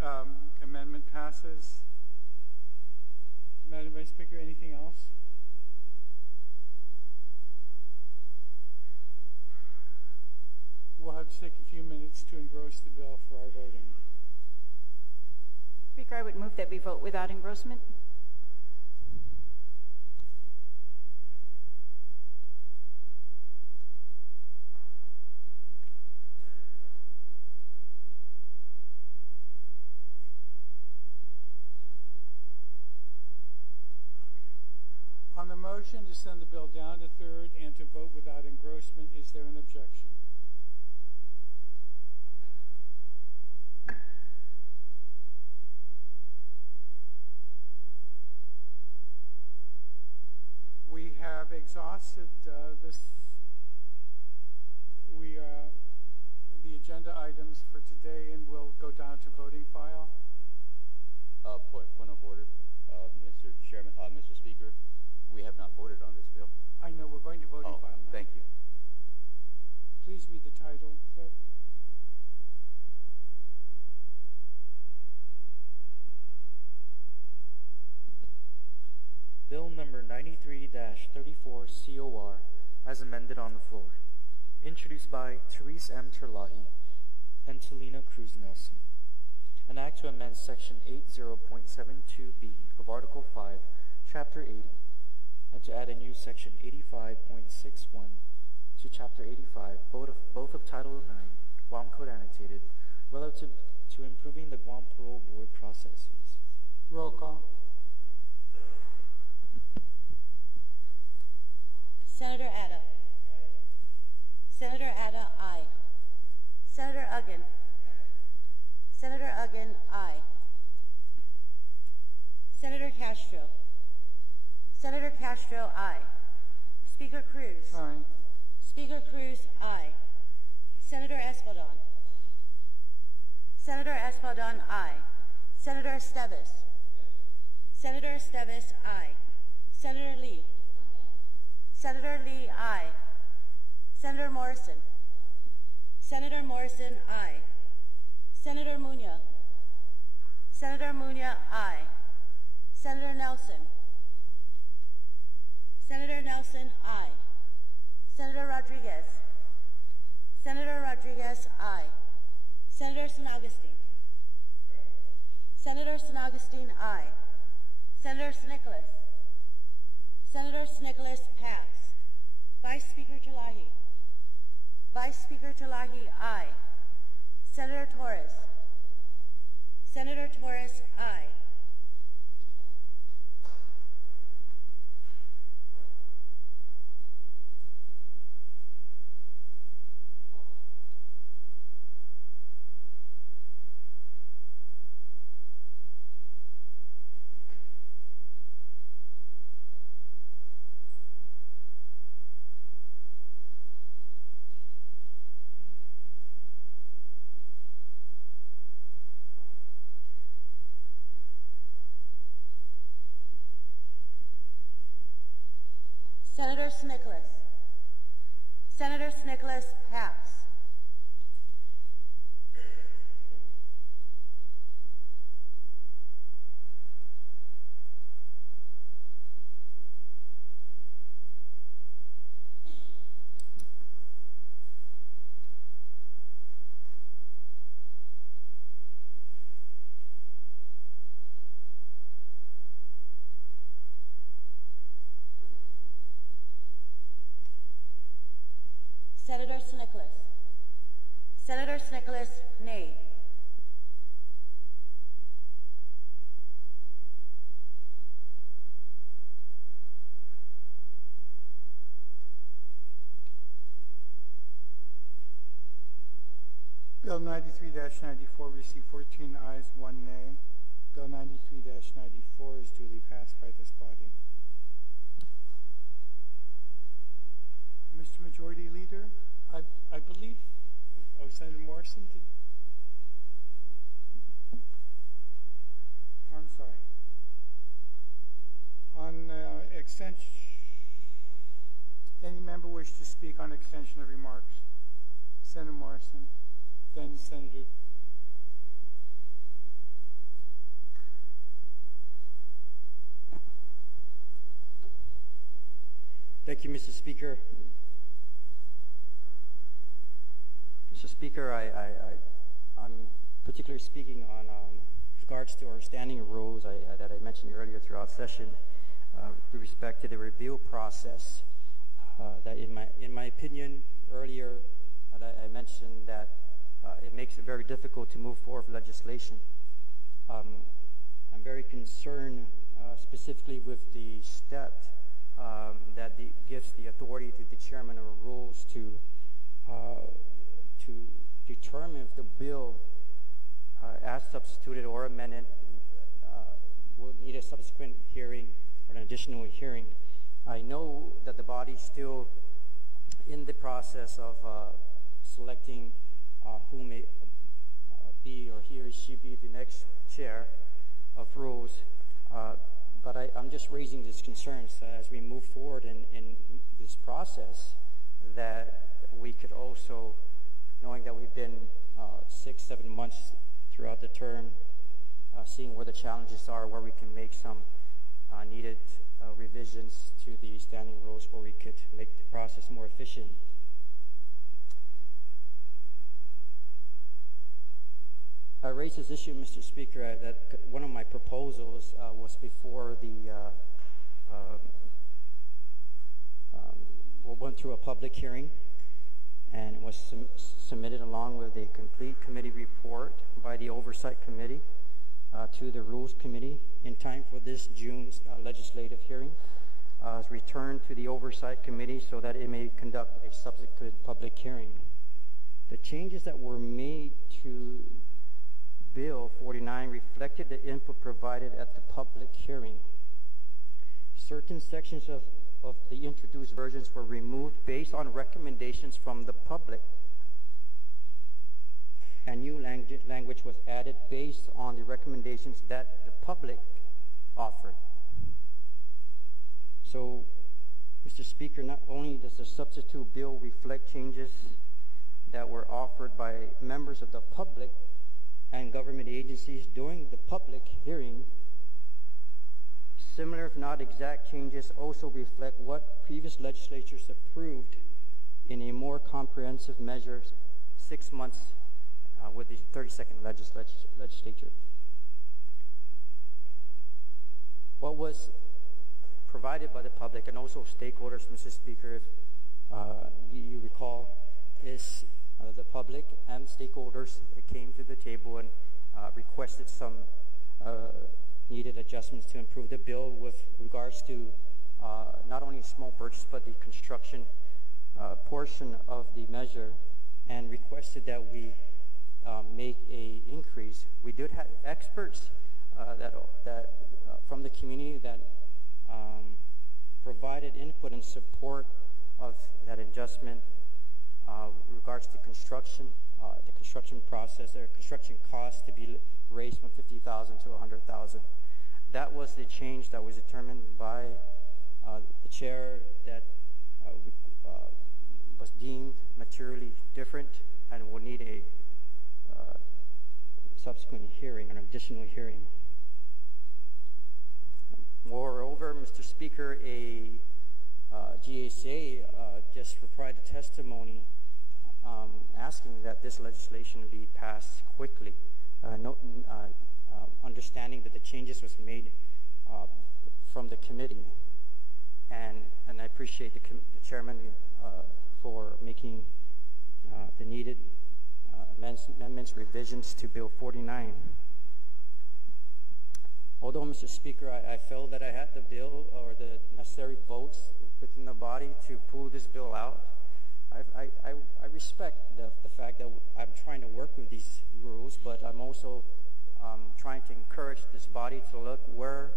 Amendment passes. Madam Vice Speaker, anything else? We'll have to take a few minutes to engross the bill for our voting. Speaker, I would move that we vote without engrossment. On the motion to send the bill down to third and to vote without engrossment, is there an objection? We have exhausted the agenda items for today, and we'll go down to voting file. Point of order, Mr. Chairman, Mr. Speaker. We have not voted on this bill. I know we're going to voting file now. Thank you. Please read the title, clerk. Bill number 93-34 COR as amended on the floor. Introduced by Therese M. Terlahi and Talina Cruz Nelson. An act to amend Section 80.72B of Article 5, Chapter 80, and to add a new Section 85.61 to Chapter 85, both of Title 9, Guam Code Annotated, relative to improving the Guam Parole Board processes. Roll call. Senator Atta. Senator Atta, aye. Senator Uggan. Senator Uggan, aye. Senator Castro. Senator Castro, aye. Speaker Cruz. Aye. Speaker Cruz, aye. Senator Espadon. Senator Espadon, aye. Senator Esteves. Senator Esteves, aye. Senator Lee. Senator Lee, aye. Senator Morrison. Senator Morrison, aye. Senator Muña. Senator Muña, aye. Senator Nelson. Senator Nelson, aye. Senator Rodriguez. Senator Rodriguez, aye. Senator San Agustin. Senator San Agustin, aye. Senator San Nicolas. Senator San Nicolas, pass. Vice Speaker Terlahi. Vice Speaker Terlahi, aye. Senator Torres. Senator Torres, aye. Senator San Nicolas. Senator San Nicolas, pass. Senator San Nicolas. Senator San Nicolas, nay. Bill 93-94 received 14 ayes, 1 nay. Bill 93-94 is duly passed by this body. Mr. Majority Leader, I believe, Senator Morrison, I'm sorry. On extension, any member wish to speak on extension of remarks? Senator Morrison, then Senator. Thank you, Mr. Speaker. Mr. Speaker, I'm particularly speaking on regards to our standing rules that I mentioned earlier throughout session with respect to the review process. That in my opinion earlier, I mentioned that it makes it very difficult to move forward with legislation. I'm very concerned specifically with the step that gives the authority to the chairman of rules to determine if the bill as substituted or amended will need a subsequent hearing or an additional hearing. I know that the body is still in the process of selecting who may be or he or she be the next chair of rules. But I'm just raising these concerns as we move forward in this process, that we could also, knowing that we've been 6-7 months throughout the term, seeing where the challenges are, where we can make some needed revisions to the standing rules where we could make the process more efficient. I raised this issue, Mr. Speaker, that one of my proposals was before the went through a public hearing, and was submitted along with a complete committee report by the Oversight Committee to the Rules Committee in time for this June's legislative hearing. It's returned to the Oversight Committee so that it may conduct a subsequent public hearing. The changes that were made to Bill 49 reflected the input provided at the public hearing. Certain sections of the introduced versions were removed based on recommendations from the public, and new language was added based on the recommendations that the public offered. So, Mr. Speaker, not only does the substitute bill reflect changes that were offered by members of the public and government agencies during the public hearing, similar, if not exact, changes also reflect what previous legislatures approved in a more comprehensive measure 6 months with the 32nd legislature. What was provided by the public and also stakeholders, Mr. Speaker, if you recall, is the public and stakeholders came to the table and requested some needed adjustments to improve the bill with regards to not only small purchase but the construction portion of the measure, and requested that we make a increase. We did have experts that from the community that provided input in support of that adjustment with regards to construction, the construction process, or construction costs to be raised from $50,000 to $100,000. That was the change that was determined by the chair that was deemed materially different and would need a subsequent hearing, an additional hearing. Moreover, Mr. Speaker, a GSA just provided testimony asking that this legislation be passed quickly, understanding that the changes was made from the committee. And I appreciate the chairman for making the needed amendments, revisions to Bill 49. Although, Mr. Speaker, I felt that I had the bill or the necessary votes within the body to pull this bill out, I respect the fact that I'm trying to work with these rules, but I'm also trying to encourage this body to look where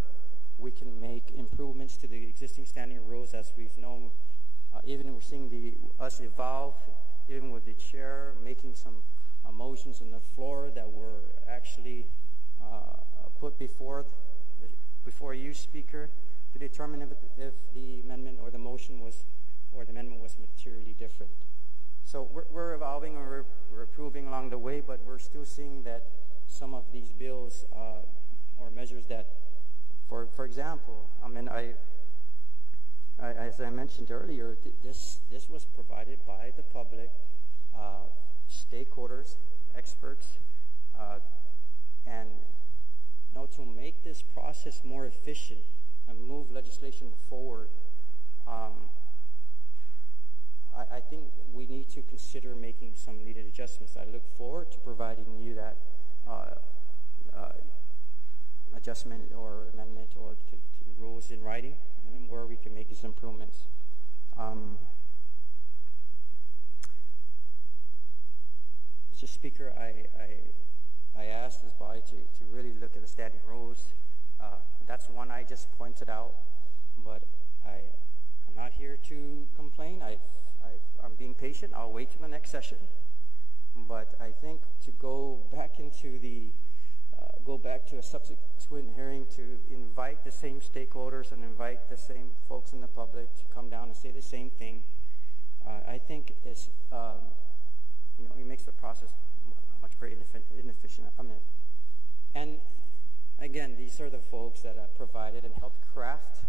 we can make improvements to the existing standing rules, as we've known, even we're seeing us evolve, even with the chair making some motions on the floor that were actually put before you, Speaker, to determine if the amendment or the motion was, or the amendment was materially different. So we're evolving, or we're improving along the way, but we're still seeing that some of these bills or measures that, for example, I mean, as I mentioned earlier, this was provided by the public, stakeholders, experts, and to make this process more efficient and move legislation forward, I think we need to consider making some needed adjustments. I look forward to providing you that adjustment or amendment or to the rules in writing, and where we can make these improvements. Mr. Speaker, I asked this body to really look at the standing rules. That's one I just pointed out, but I'm not here to complain. I'm being patient. I'll wait till the next session. But I think to go back to a subsequent hearing, to invite the same stakeholders and invite the same folks in the public to come down and say the same thing, I think it's, it makes the process much very inefficient. And again, these are the folks that have provided and helped craft.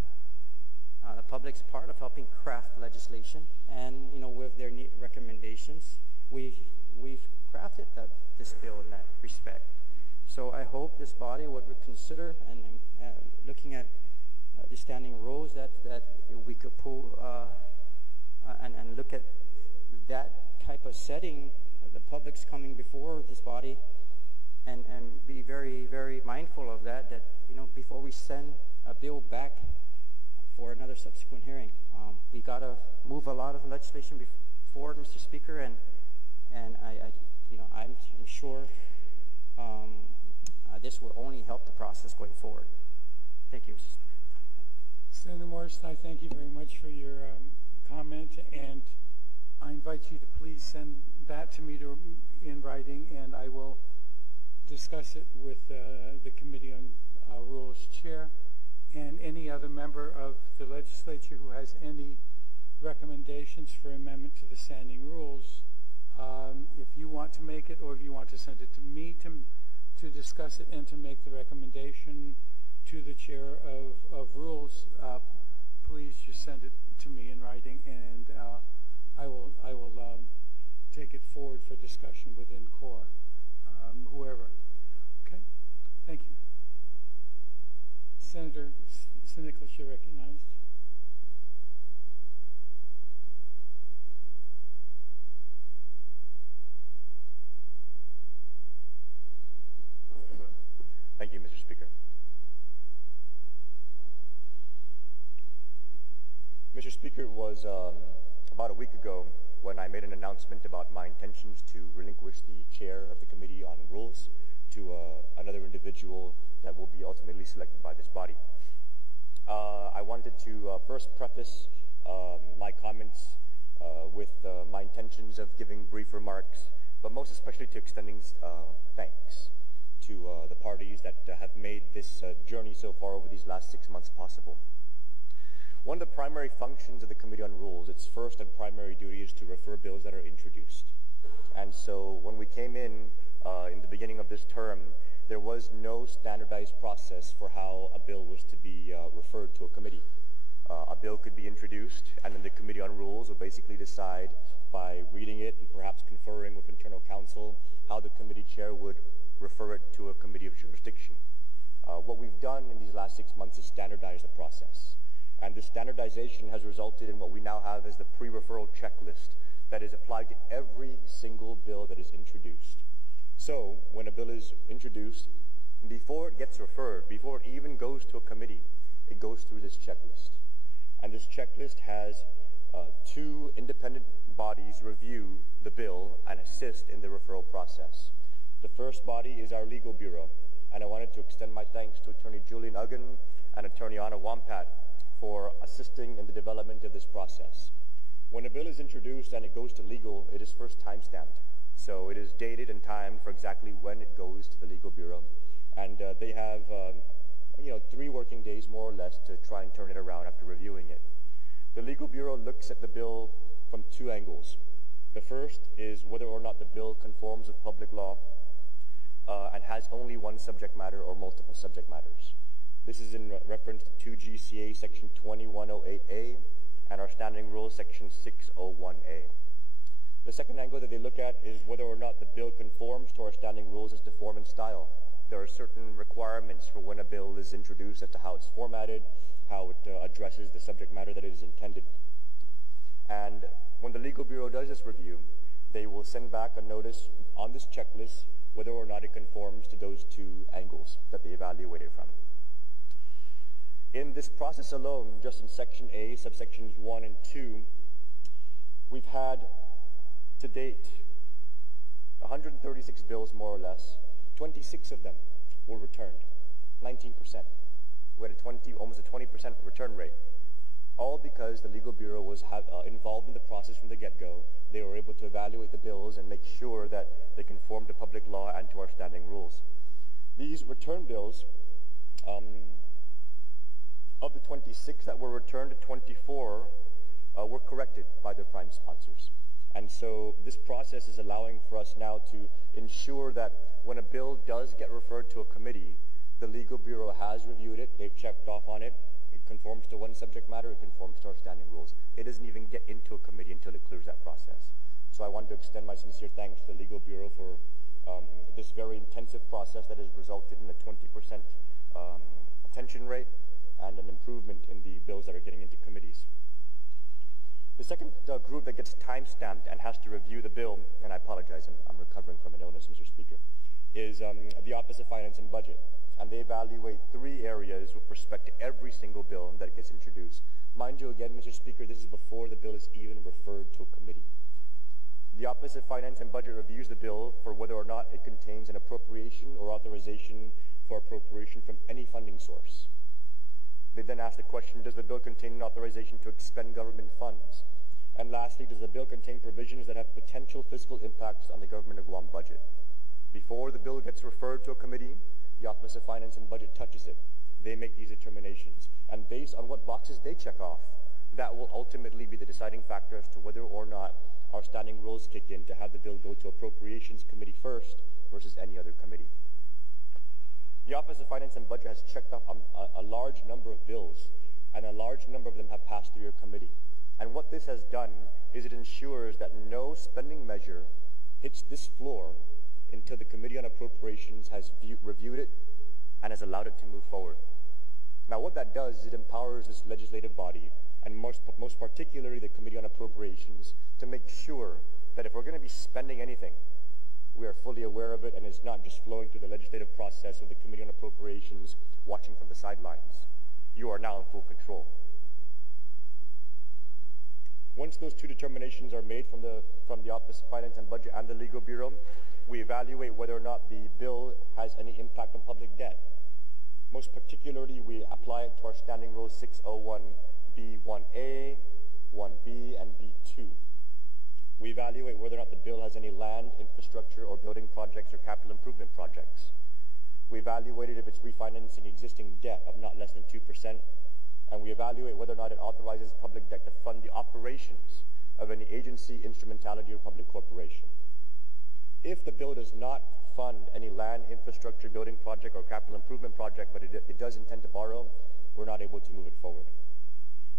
The public's part of helping craft legislation, and with their recommendations, we've crafted this bill in that respect. So I hope this body would consider and looking at the standing rules that we could pull and look at that type of setting. The public's coming before this body, and be very, very mindful of that before we send a bill back for another subsequent hearing. We got to move a lot of legislation forward, Mr. Speaker, and I'm sure this will only help the process going forward. Thank you, Mr. Speaker. Senator Morrison, I thank you very much for your comment, and I invite you to please send that to me in writing, and I will discuss it with the Committee on Rules Chair and any other member of the legislature who has any recommendations for amendment to the standing rules. If you want to make it, or if you want to send it to me to discuss it and to make the recommendation to the chair of rules, please just send it to me in writing, and I will take it forward for discussion within CORE, whoever. Okay? Thank you. Senator Nicholas, you're recognized. Thank you, Mr. Speaker. Mr. Speaker, it was about a week ago when I made an announcement about my intentions to relinquish the chair of the Committee on Rules to another individual that will be ultimately selected by this body. I wanted to first preface my comments with my intentions of giving brief remarks, but most especially to extending thanks to the parties that have made this journey so far over these last 6 months possible. One of the primary functions of the Committee on Rules, its first and primary duty, is to refer bills that are introduced. And so when we came in the beginning of this term, there was no standardized process for how a bill was to be referred to a committee. A bill could be introduced, and then the Committee on Rules would basically decide by reading it and perhaps conferring with internal counsel how the committee chair would refer it to a committee of jurisdiction. What we've done in these last 6 months is standardize the process. And this standardization has resulted in what we now have as the Pre-Referral Checklist that is applied to every single bill that is introduced. So, when a bill is introduced, before it gets referred, before it even goes to a committee, it goes through this checklist. And this checklist has 2 independent bodies review the bill and assist in the referral process. The first body is our Legal Bureau, and I wanted to extend my thanks to Attorney Julian Uggan and Attorney Anna Wampat for assisting in the development of this process. When a bill is introduced and it goes to legal, it is first time-stamped. So it is dated and timed for exactly when it goes to the Legal Bureau. And they have 3 working days more or less to try and turn it around after reviewing it. The Legal Bureau looks at the bill from 2 angles. The first is whether or not the bill conforms with public law and has only one subject matter or multiple subject matters. This is in reference to 2 GCA Section 2108A and our Standing Rules Section 601A. The second angle that they look at is whether or not the bill conforms to our standing rules as to form and style. There are certain requirements for when a bill is introduced as to how it's formatted, how it addresses the subject matter that it is intended. And when the Legal Bureau does this review, they will send back a notice on this checklist whether or not it conforms to those 2 angles that they evaluated from. In this process alone, just in Section A, subsections 1 and 2, we've had, to date, 136 bills, more or less. 26 of them were returned, 19%. We had almost a 20% return rate, all because the Legal Bureau was involved in the process from the get-go. They were able to evaluate the bills and make sure that they conform to public law and to our standing rules. These return bills, of the 26 that were returned, 24 were corrected by their prime sponsors. And so this process is allowing for us now to ensure that when a bill does get referred to a committee, the Legal Bureau has reviewed it, they've checked off on it, it conforms to one subject matter, it conforms to our standing rules. It doesn't even get into a committee until it clears that process. So I want to extend my sincere thanks to the Legal Bureau for this very intensive process that has resulted in a 20% attention rate and an improvement in the bills that are getting into committees. The second group that gets time-stamped and has to review the bill, and I apologize, I'm recovering from an illness, Mr. Speaker, is the Office of Finance and Budget. And they evaluate 3 areas with respect to every single bill that gets introduced. Mind you, again, Mr. Speaker, this is before the bill is even referred to a committee. The Office of Finance and Budget reviews the bill for whether or not it contains an appropriation or authorization for appropriation from any funding source. They then ask the question, does the bill contain an authorization to expend government funds? And lastly, does the bill contain provisions that have potential fiscal impacts on the Government of Guam budget? Before the bill gets referred to a committee, the Office of Finance and Budget touches it. They make these determinations. And based on what boxes they check off, that will ultimately be the deciding factor as to whether or not our standing rules kick in to have the bill go to Appropriations Committee first versus any other committee. The Office of Finance and Budget has checked off a large number of bills, and a large number of them have passed through your committee. And what this has done is it ensures that no spending measure hits this floor until the Committee on Appropriations has reviewed it and has allowed it to move forward. Now what that does is it empowers this legislative body, and most particularly the Committee on Appropriations, to make sure that if we're going to be spending anything, we are fully aware of it and it's not just flowing through the legislative process of the Committee on Appropriations watching from the sidelines. You are now in full control. Once those 2 determinations are made from the Office of Finance and Budget and the Legal Bureau, we evaluate whether or not the bill has any impact on public debt. Most particularly, we apply it to our Standing Rule 601B1A, 1B, and B2. We evaluate whether or not the bill has any land, infrastructure, or building projects or capital improvement projects. We evaluate it if it's refinancing existing debt of not less than 2%, and we evaluate whether or not it authorizes public debt to fund the operations of any agency, instrumentality, or public corporation. If the bill does not fund any land, infrastructure, building project, or capital improvement project, but it does intend to borrow, we're not able to move it forward.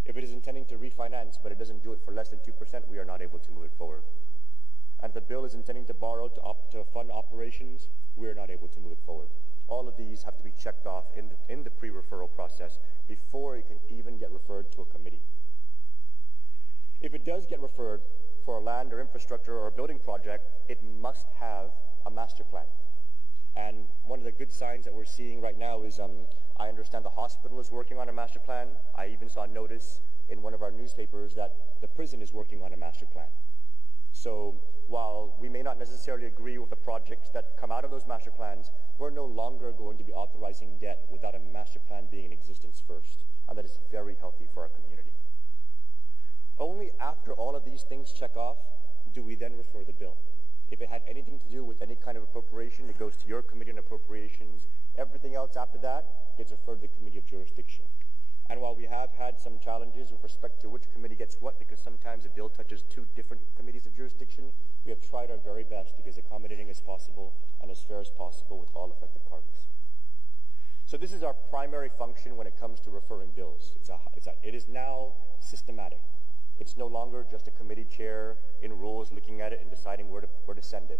If it is intending to refinance, but it doesn't do it for less than 2%, we are not able to move it forward. And if the bill is intending to borrow to fund operations, we are not able to move it forward. All of these have to be checked off in the pre-referral process before it can even get referred to a committee. If it does get referred for a land or infrastructure or a building project, it must have a master plan. And one of the good signs that we're seeing right now is I understand the hospital is working on a master plan. I even saw a notice in one of our newspapers that the prison is working on a master plan. So while we may not necessarily agree with the projects that come out of those master plans, we're no longer going to be authorizing debt without a master plan being in existence first. And that is very healthy for our community. Only after all of these things check off do we then refer the bill. If it had anything to do with any kind of appropriation, it goes to your Committee on Appropriations. Everything else after that gets referred to the Committee of Jurisdiction. And while we have had some challenges with respect to which committee gets what, because sometimes a bill touches 2 different committees of jurisdiction, we have tried our very best to be as accommodating as possible and as fair as possible with all affected parties. So this is our primary function when it comes to referring bills. It is now systematic. It's no longer just a committee chair in rules looking at it and deciding where to send it.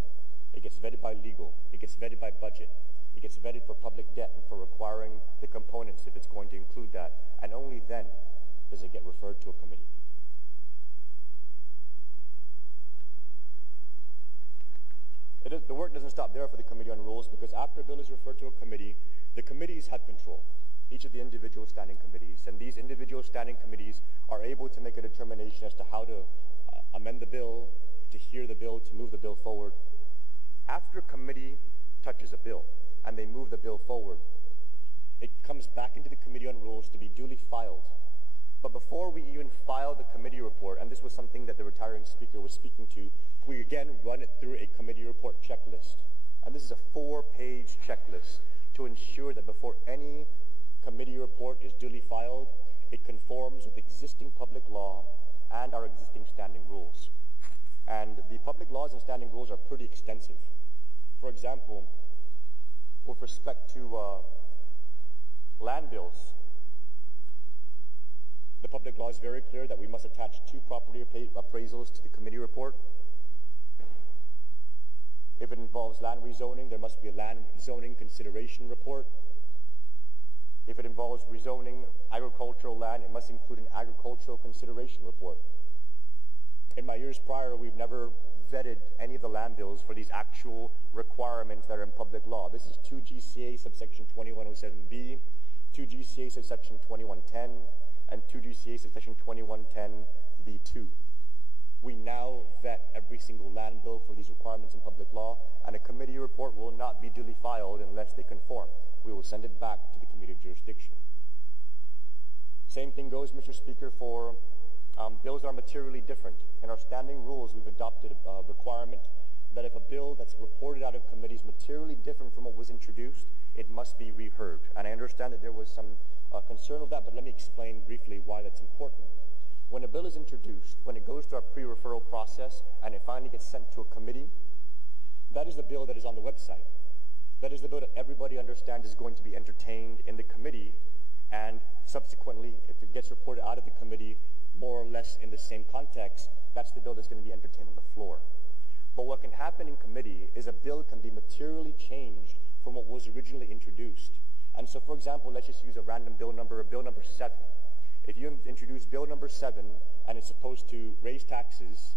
It gets vetted by legal. It gets vetted by budget. It gets vetted for public debt and for requiring the components if it's going to include that. And only then does it get referred to a committee. The work doesn't stop there for the Committee on Rules, because after a bill is referred to a committee, the committees have control. Each of the individual standing committees, and these individual standing committees are able to make a determination as to how to amend the bill, to hear the bill, to move the bill forward. After a committee touches a bill and they move the bill forward, it comes back into the Committee on Rules to be duly filed. But before we even file the committee report, and this was something that the retiring speaker was speaking to, we again run it through a committee report checklist. And this is a 4-page checklist to ensure that before any committee report is duly filed, it conforms with existing public law and our existing standing rules. And the public laws and standing rules are pretty extensive. For example, with respect to land bills, the public law is very clear that we must attach 2 property appraisals to the committee report. If it involves land rezoning, there must be a land zoning consideration report. If it involves rezoning agricultural land, it must include an agricultural consideration report. In my years prior, we've never vetted any of the land bills for these actual requirements that are in public law. This is 2 GCA subsection 2107B, 2 GCA subsection 2110, and 2 GCA subsection 2110B2. We now vet every single land bill for these requirements in public law, and a committee report will not be duly filed unless they conform. We will send it back to the committee of jurisdiction. Same thing goes, Mr. Speaker, for bills that are materially different. In our standing rules, we've adopted a requirement that if a bill that's reported out of committee is materially different from what was introduced, it must be reheard. And I understand that there was some concern of that, but let me explain briefly why that's important. When a bill is introduced, when it goes through our pre-referral process and it finally gets sent to a committee, that is the bill that is on the website. That is the bill that everybody understands is going to be entertained in the committee, and subsequently, if it gets reported out of the committee more or less in the same context, that's the bill that's going to be entertained on the floor. But what can happen in committee is a bill can be materially changed from what was originally introduced. And so, for example, let's just use a random bill number 7. If you introduce bill number 7 and it's supposed to raise taxes,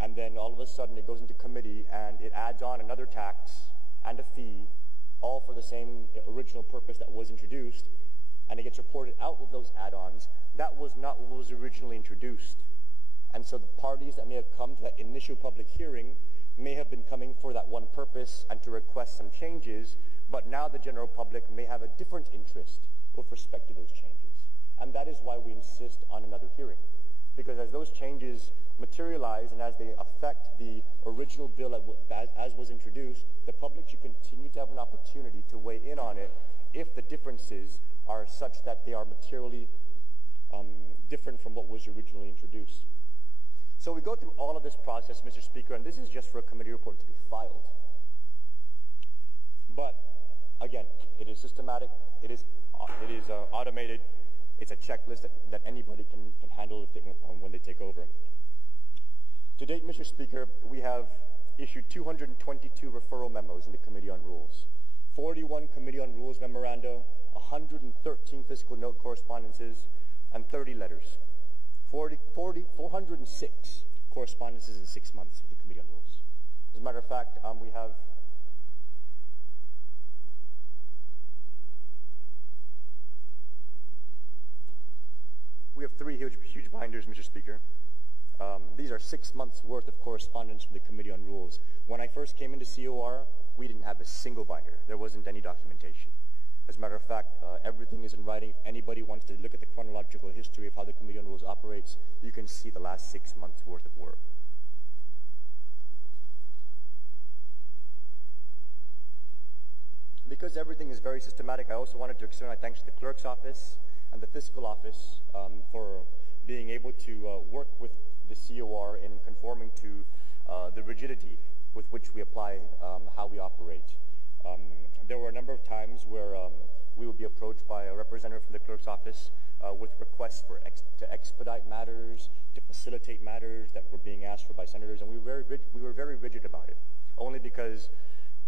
and then all of a sudden it goes into committee and it adds on another tax and a fee, all for the same original purpose that was introduced, and it gets reported out with those add-ons, that was not what was originally introduced. And so the parties that may have come to that initial public hearing may have been coming for that one purpose and to request some changes, but now the general public may have a different interest with respect to those changes. And that is why we insist on another hearing. Because as those changes materialize and as they affect the original bill as was introduced, the public should continue to have an opportunity to weigh in on it if the differences are such that they are materially different from what was originally introduced. So we go through all of this process, Mr. Speaker, and this is just for a committee report to be filed. But again, it is systematic, it is automated, it's a checklist that anybody can handle when they take over. To date, Mr. Speaker, we have issued 222 referral memos in the Committee on Rules, 41 Committee on Rules memoranda, 113 fiscal note correspondences, and 30 letters. 406 correspondences in 6 months with the Committee on Rules. As a matter of fact, we have 3 huge binders, Mr. Speaker. These are 6 months worth of correspondence from the Committee on Rules. When I first came into COR, we didn't have a single binder. There wasn't any documentation. As a matter of fact, everything is in writing. If anybody wants to look at the chronological history of how the Committee on Rules operates, you can see the last 6 months worth of work. Because everything is very systematic, I also wanted to extend my thanks to the Clerk's Office and the Fiscal Office for being able to work with the COR in conforming to the rigidity with which we apply how we operate. There were a number of times where we would be approached by a representative from the Clerk's Office with requests to expedite matters, to facilitate matters that were being asked for by senators, and we were very rigid about it, only because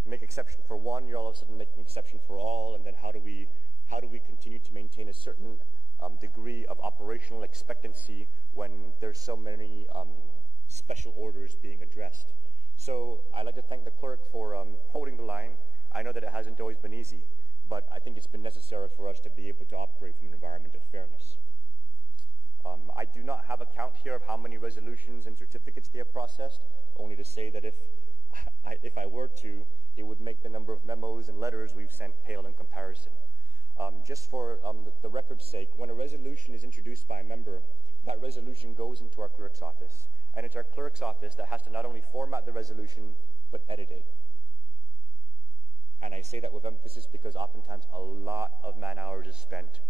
make exception for one, you're all of a sudden making exception for all, and then how do we continue to maintain a certain degree of operational expectancy when there's so many special orders being addressed? So I'd like to thank the clerk for holding the line. I know that it hasn't always been easy, but I think it's been necessary for us to be able to operate from an environment of fairness. I do not have a count here of how many resolutions and certificates they have processed, only to say that if I were to, it would make the number of memos and letters we've sent pale in comparison. Just for the record's sake, when a resolution is introduced by a member, that resolution goes into our clerk's office. And it's our clerk's office that has to not only format the resolution, but edit it. And I say that with emphasis because oftentimes a lot of man hours is spent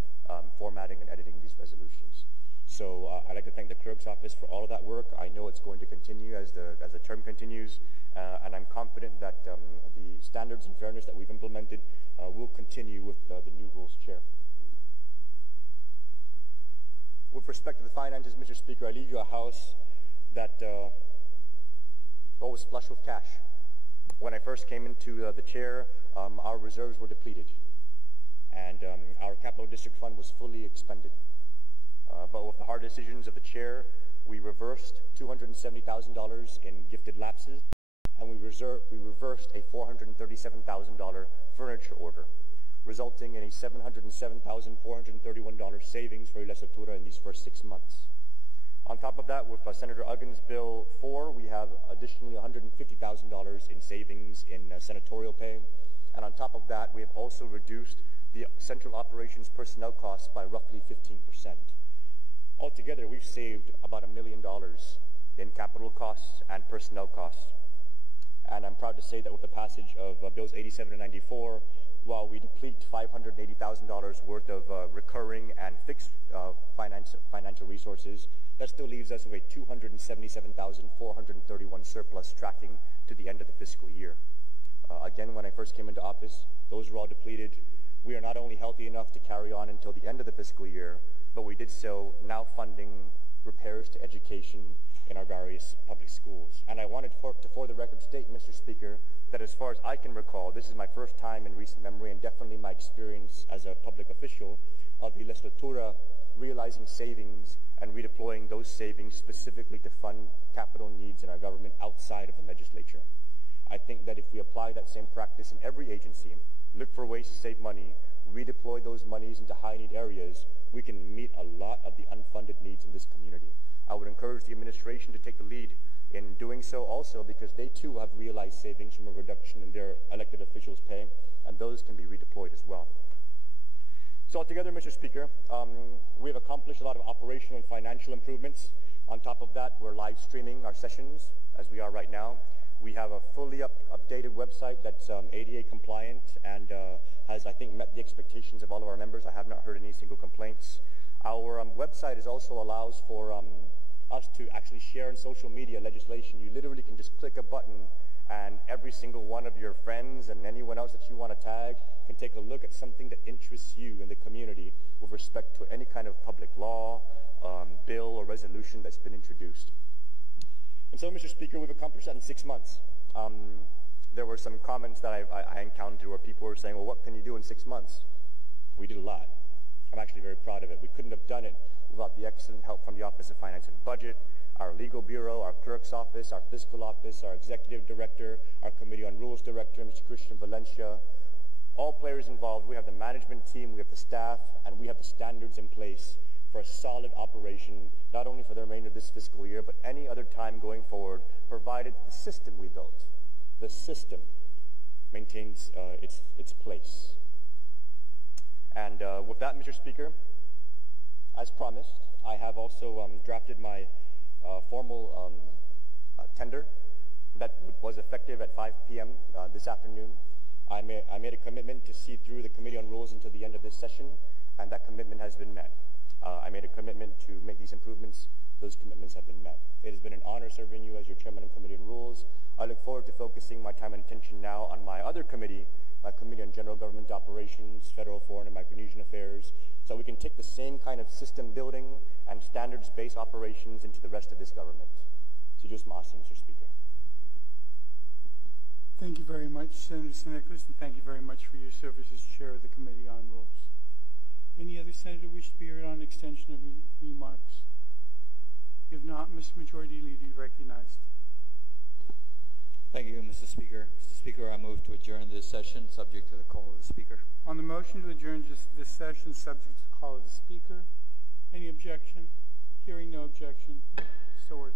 formatting and editing these resolutions. So I'd like to thank the clerk's office for all of that work. I know it's going to continue as the term continues, and I'm confident that the standards and fairness that we've implemented will continue with the new rules chair. With respect to the finances, Mr. Speaker, I leave you a house that was flush with cash. When I first came into the chair, our reserves were depleted, and our capital district fund was fully expended. But with the hard decisions of the chair, we reversed $270,000 in gifted lapses, and we reversed a $437,000 furniture order, resulting in a $707,431 savings for Legislatura in these first 6 months. On top of that, with Senator Uggan's Bill 4, we have additionally $150,000 in savings in senatorial pay. And on top of that, we have also reduced the central operations personnel costs by roughly 15%. Altogether, we've saved about $1 million in capital costs and personnel costs. And I'm proud to say that with the passage of Bills 87 and 94, while we deplete $580,000 worth of recurring and fixed financial resources, that still leaves us with a $277,431 surplus tracking to the end of the fiscal year. Again, when I first came into office, those were all depleted. We are not only healthy enough to carry on until the end of the fiscal year, but we did so now funding repairs to education in our various public schools. And I wanted to, for the record, state, Mr. Speaker, that as far as I can recall, this is my first time in recent memory, and definitely my experience as a public official, of the Legislatura realizing savings and redeploying those savings specifically to fund capital needs in our government outside of the legislature. I think that if we apply that same practice in every agency, look for ways to save money, redeploy those monies into high-need areas, we can meet a lot of the unfunded needs in this community. I would encourage the administration to take the lead in doing so also, because they too have realized savings from a reduction in their elected officials' pay, and those can be redeployed as well. So altogether, Mr. Speaker, we have accomplished a lot of operational and financial improvements. On top of that, we're live streaming our sessions as we are right now. We have a fully updated website that's ADA compliant and has, I think, met the expectations of all of our members. I have not heard any single complaints. Our website also allows for us to actually share in social media legislation. You literally can just click a button and every single one of your friends and anyone else that you want to tag can take a look at something that interests you in the community with respect to any kind of public law, bill, or resolution that's been introduced. And so, Mr. Speaker, we've accomplished that in 6 months. There were some comments that I encountered where people were saying, well, what can you do in 6 months? We did a lot. I'm actually very proud of it. We couldn't have done it without the excellent help from the Office of Finance and Budget, our legal bureau, our clerk's office, our fiscal office, our executive director, our committee on rules director, Mr. Christian Valencia. All players involved. We have the management team, we have the staff, and we have the standards in place for a solid operation, not only for the remainder of this fiscal year, but any other time going forward, provided the system we built, the system, maintains its place. And with that, Mr. Speaker, as promised, I have also drafted my formal tender that was effective at 5 p.m. This afternoon. I made a commitment to see through the Committee on Rules until the end of this session, and that commitment has been met. I made a commitment to make these improvements. Those commitments have been met. It has been an honor serving you as your chairman of Committee on Rules. I look forward to focusing my time and attention now on my other committee, my Committee on General Government Operations, Federal, Foreign, and Micronesian Affairs, so we can take the same kind of system building and standards-based operations into the rest of this government. So just Mr. Speaker. Thank you very much, Senator Nicholas, and thank you very much for your service as chair of the Committee on Rules. Any other senator wish to be heard on extension of remarks? If not, Mr. Majority Leader, you recognized. Thank you, Mr. Speaker. Mr. Speaker, I move to adjourn this session, subject to the call of the Speaker. On the motion to adjourn this session, subject to the call of the Speaker, any objection? Hearing no objection, so ordered.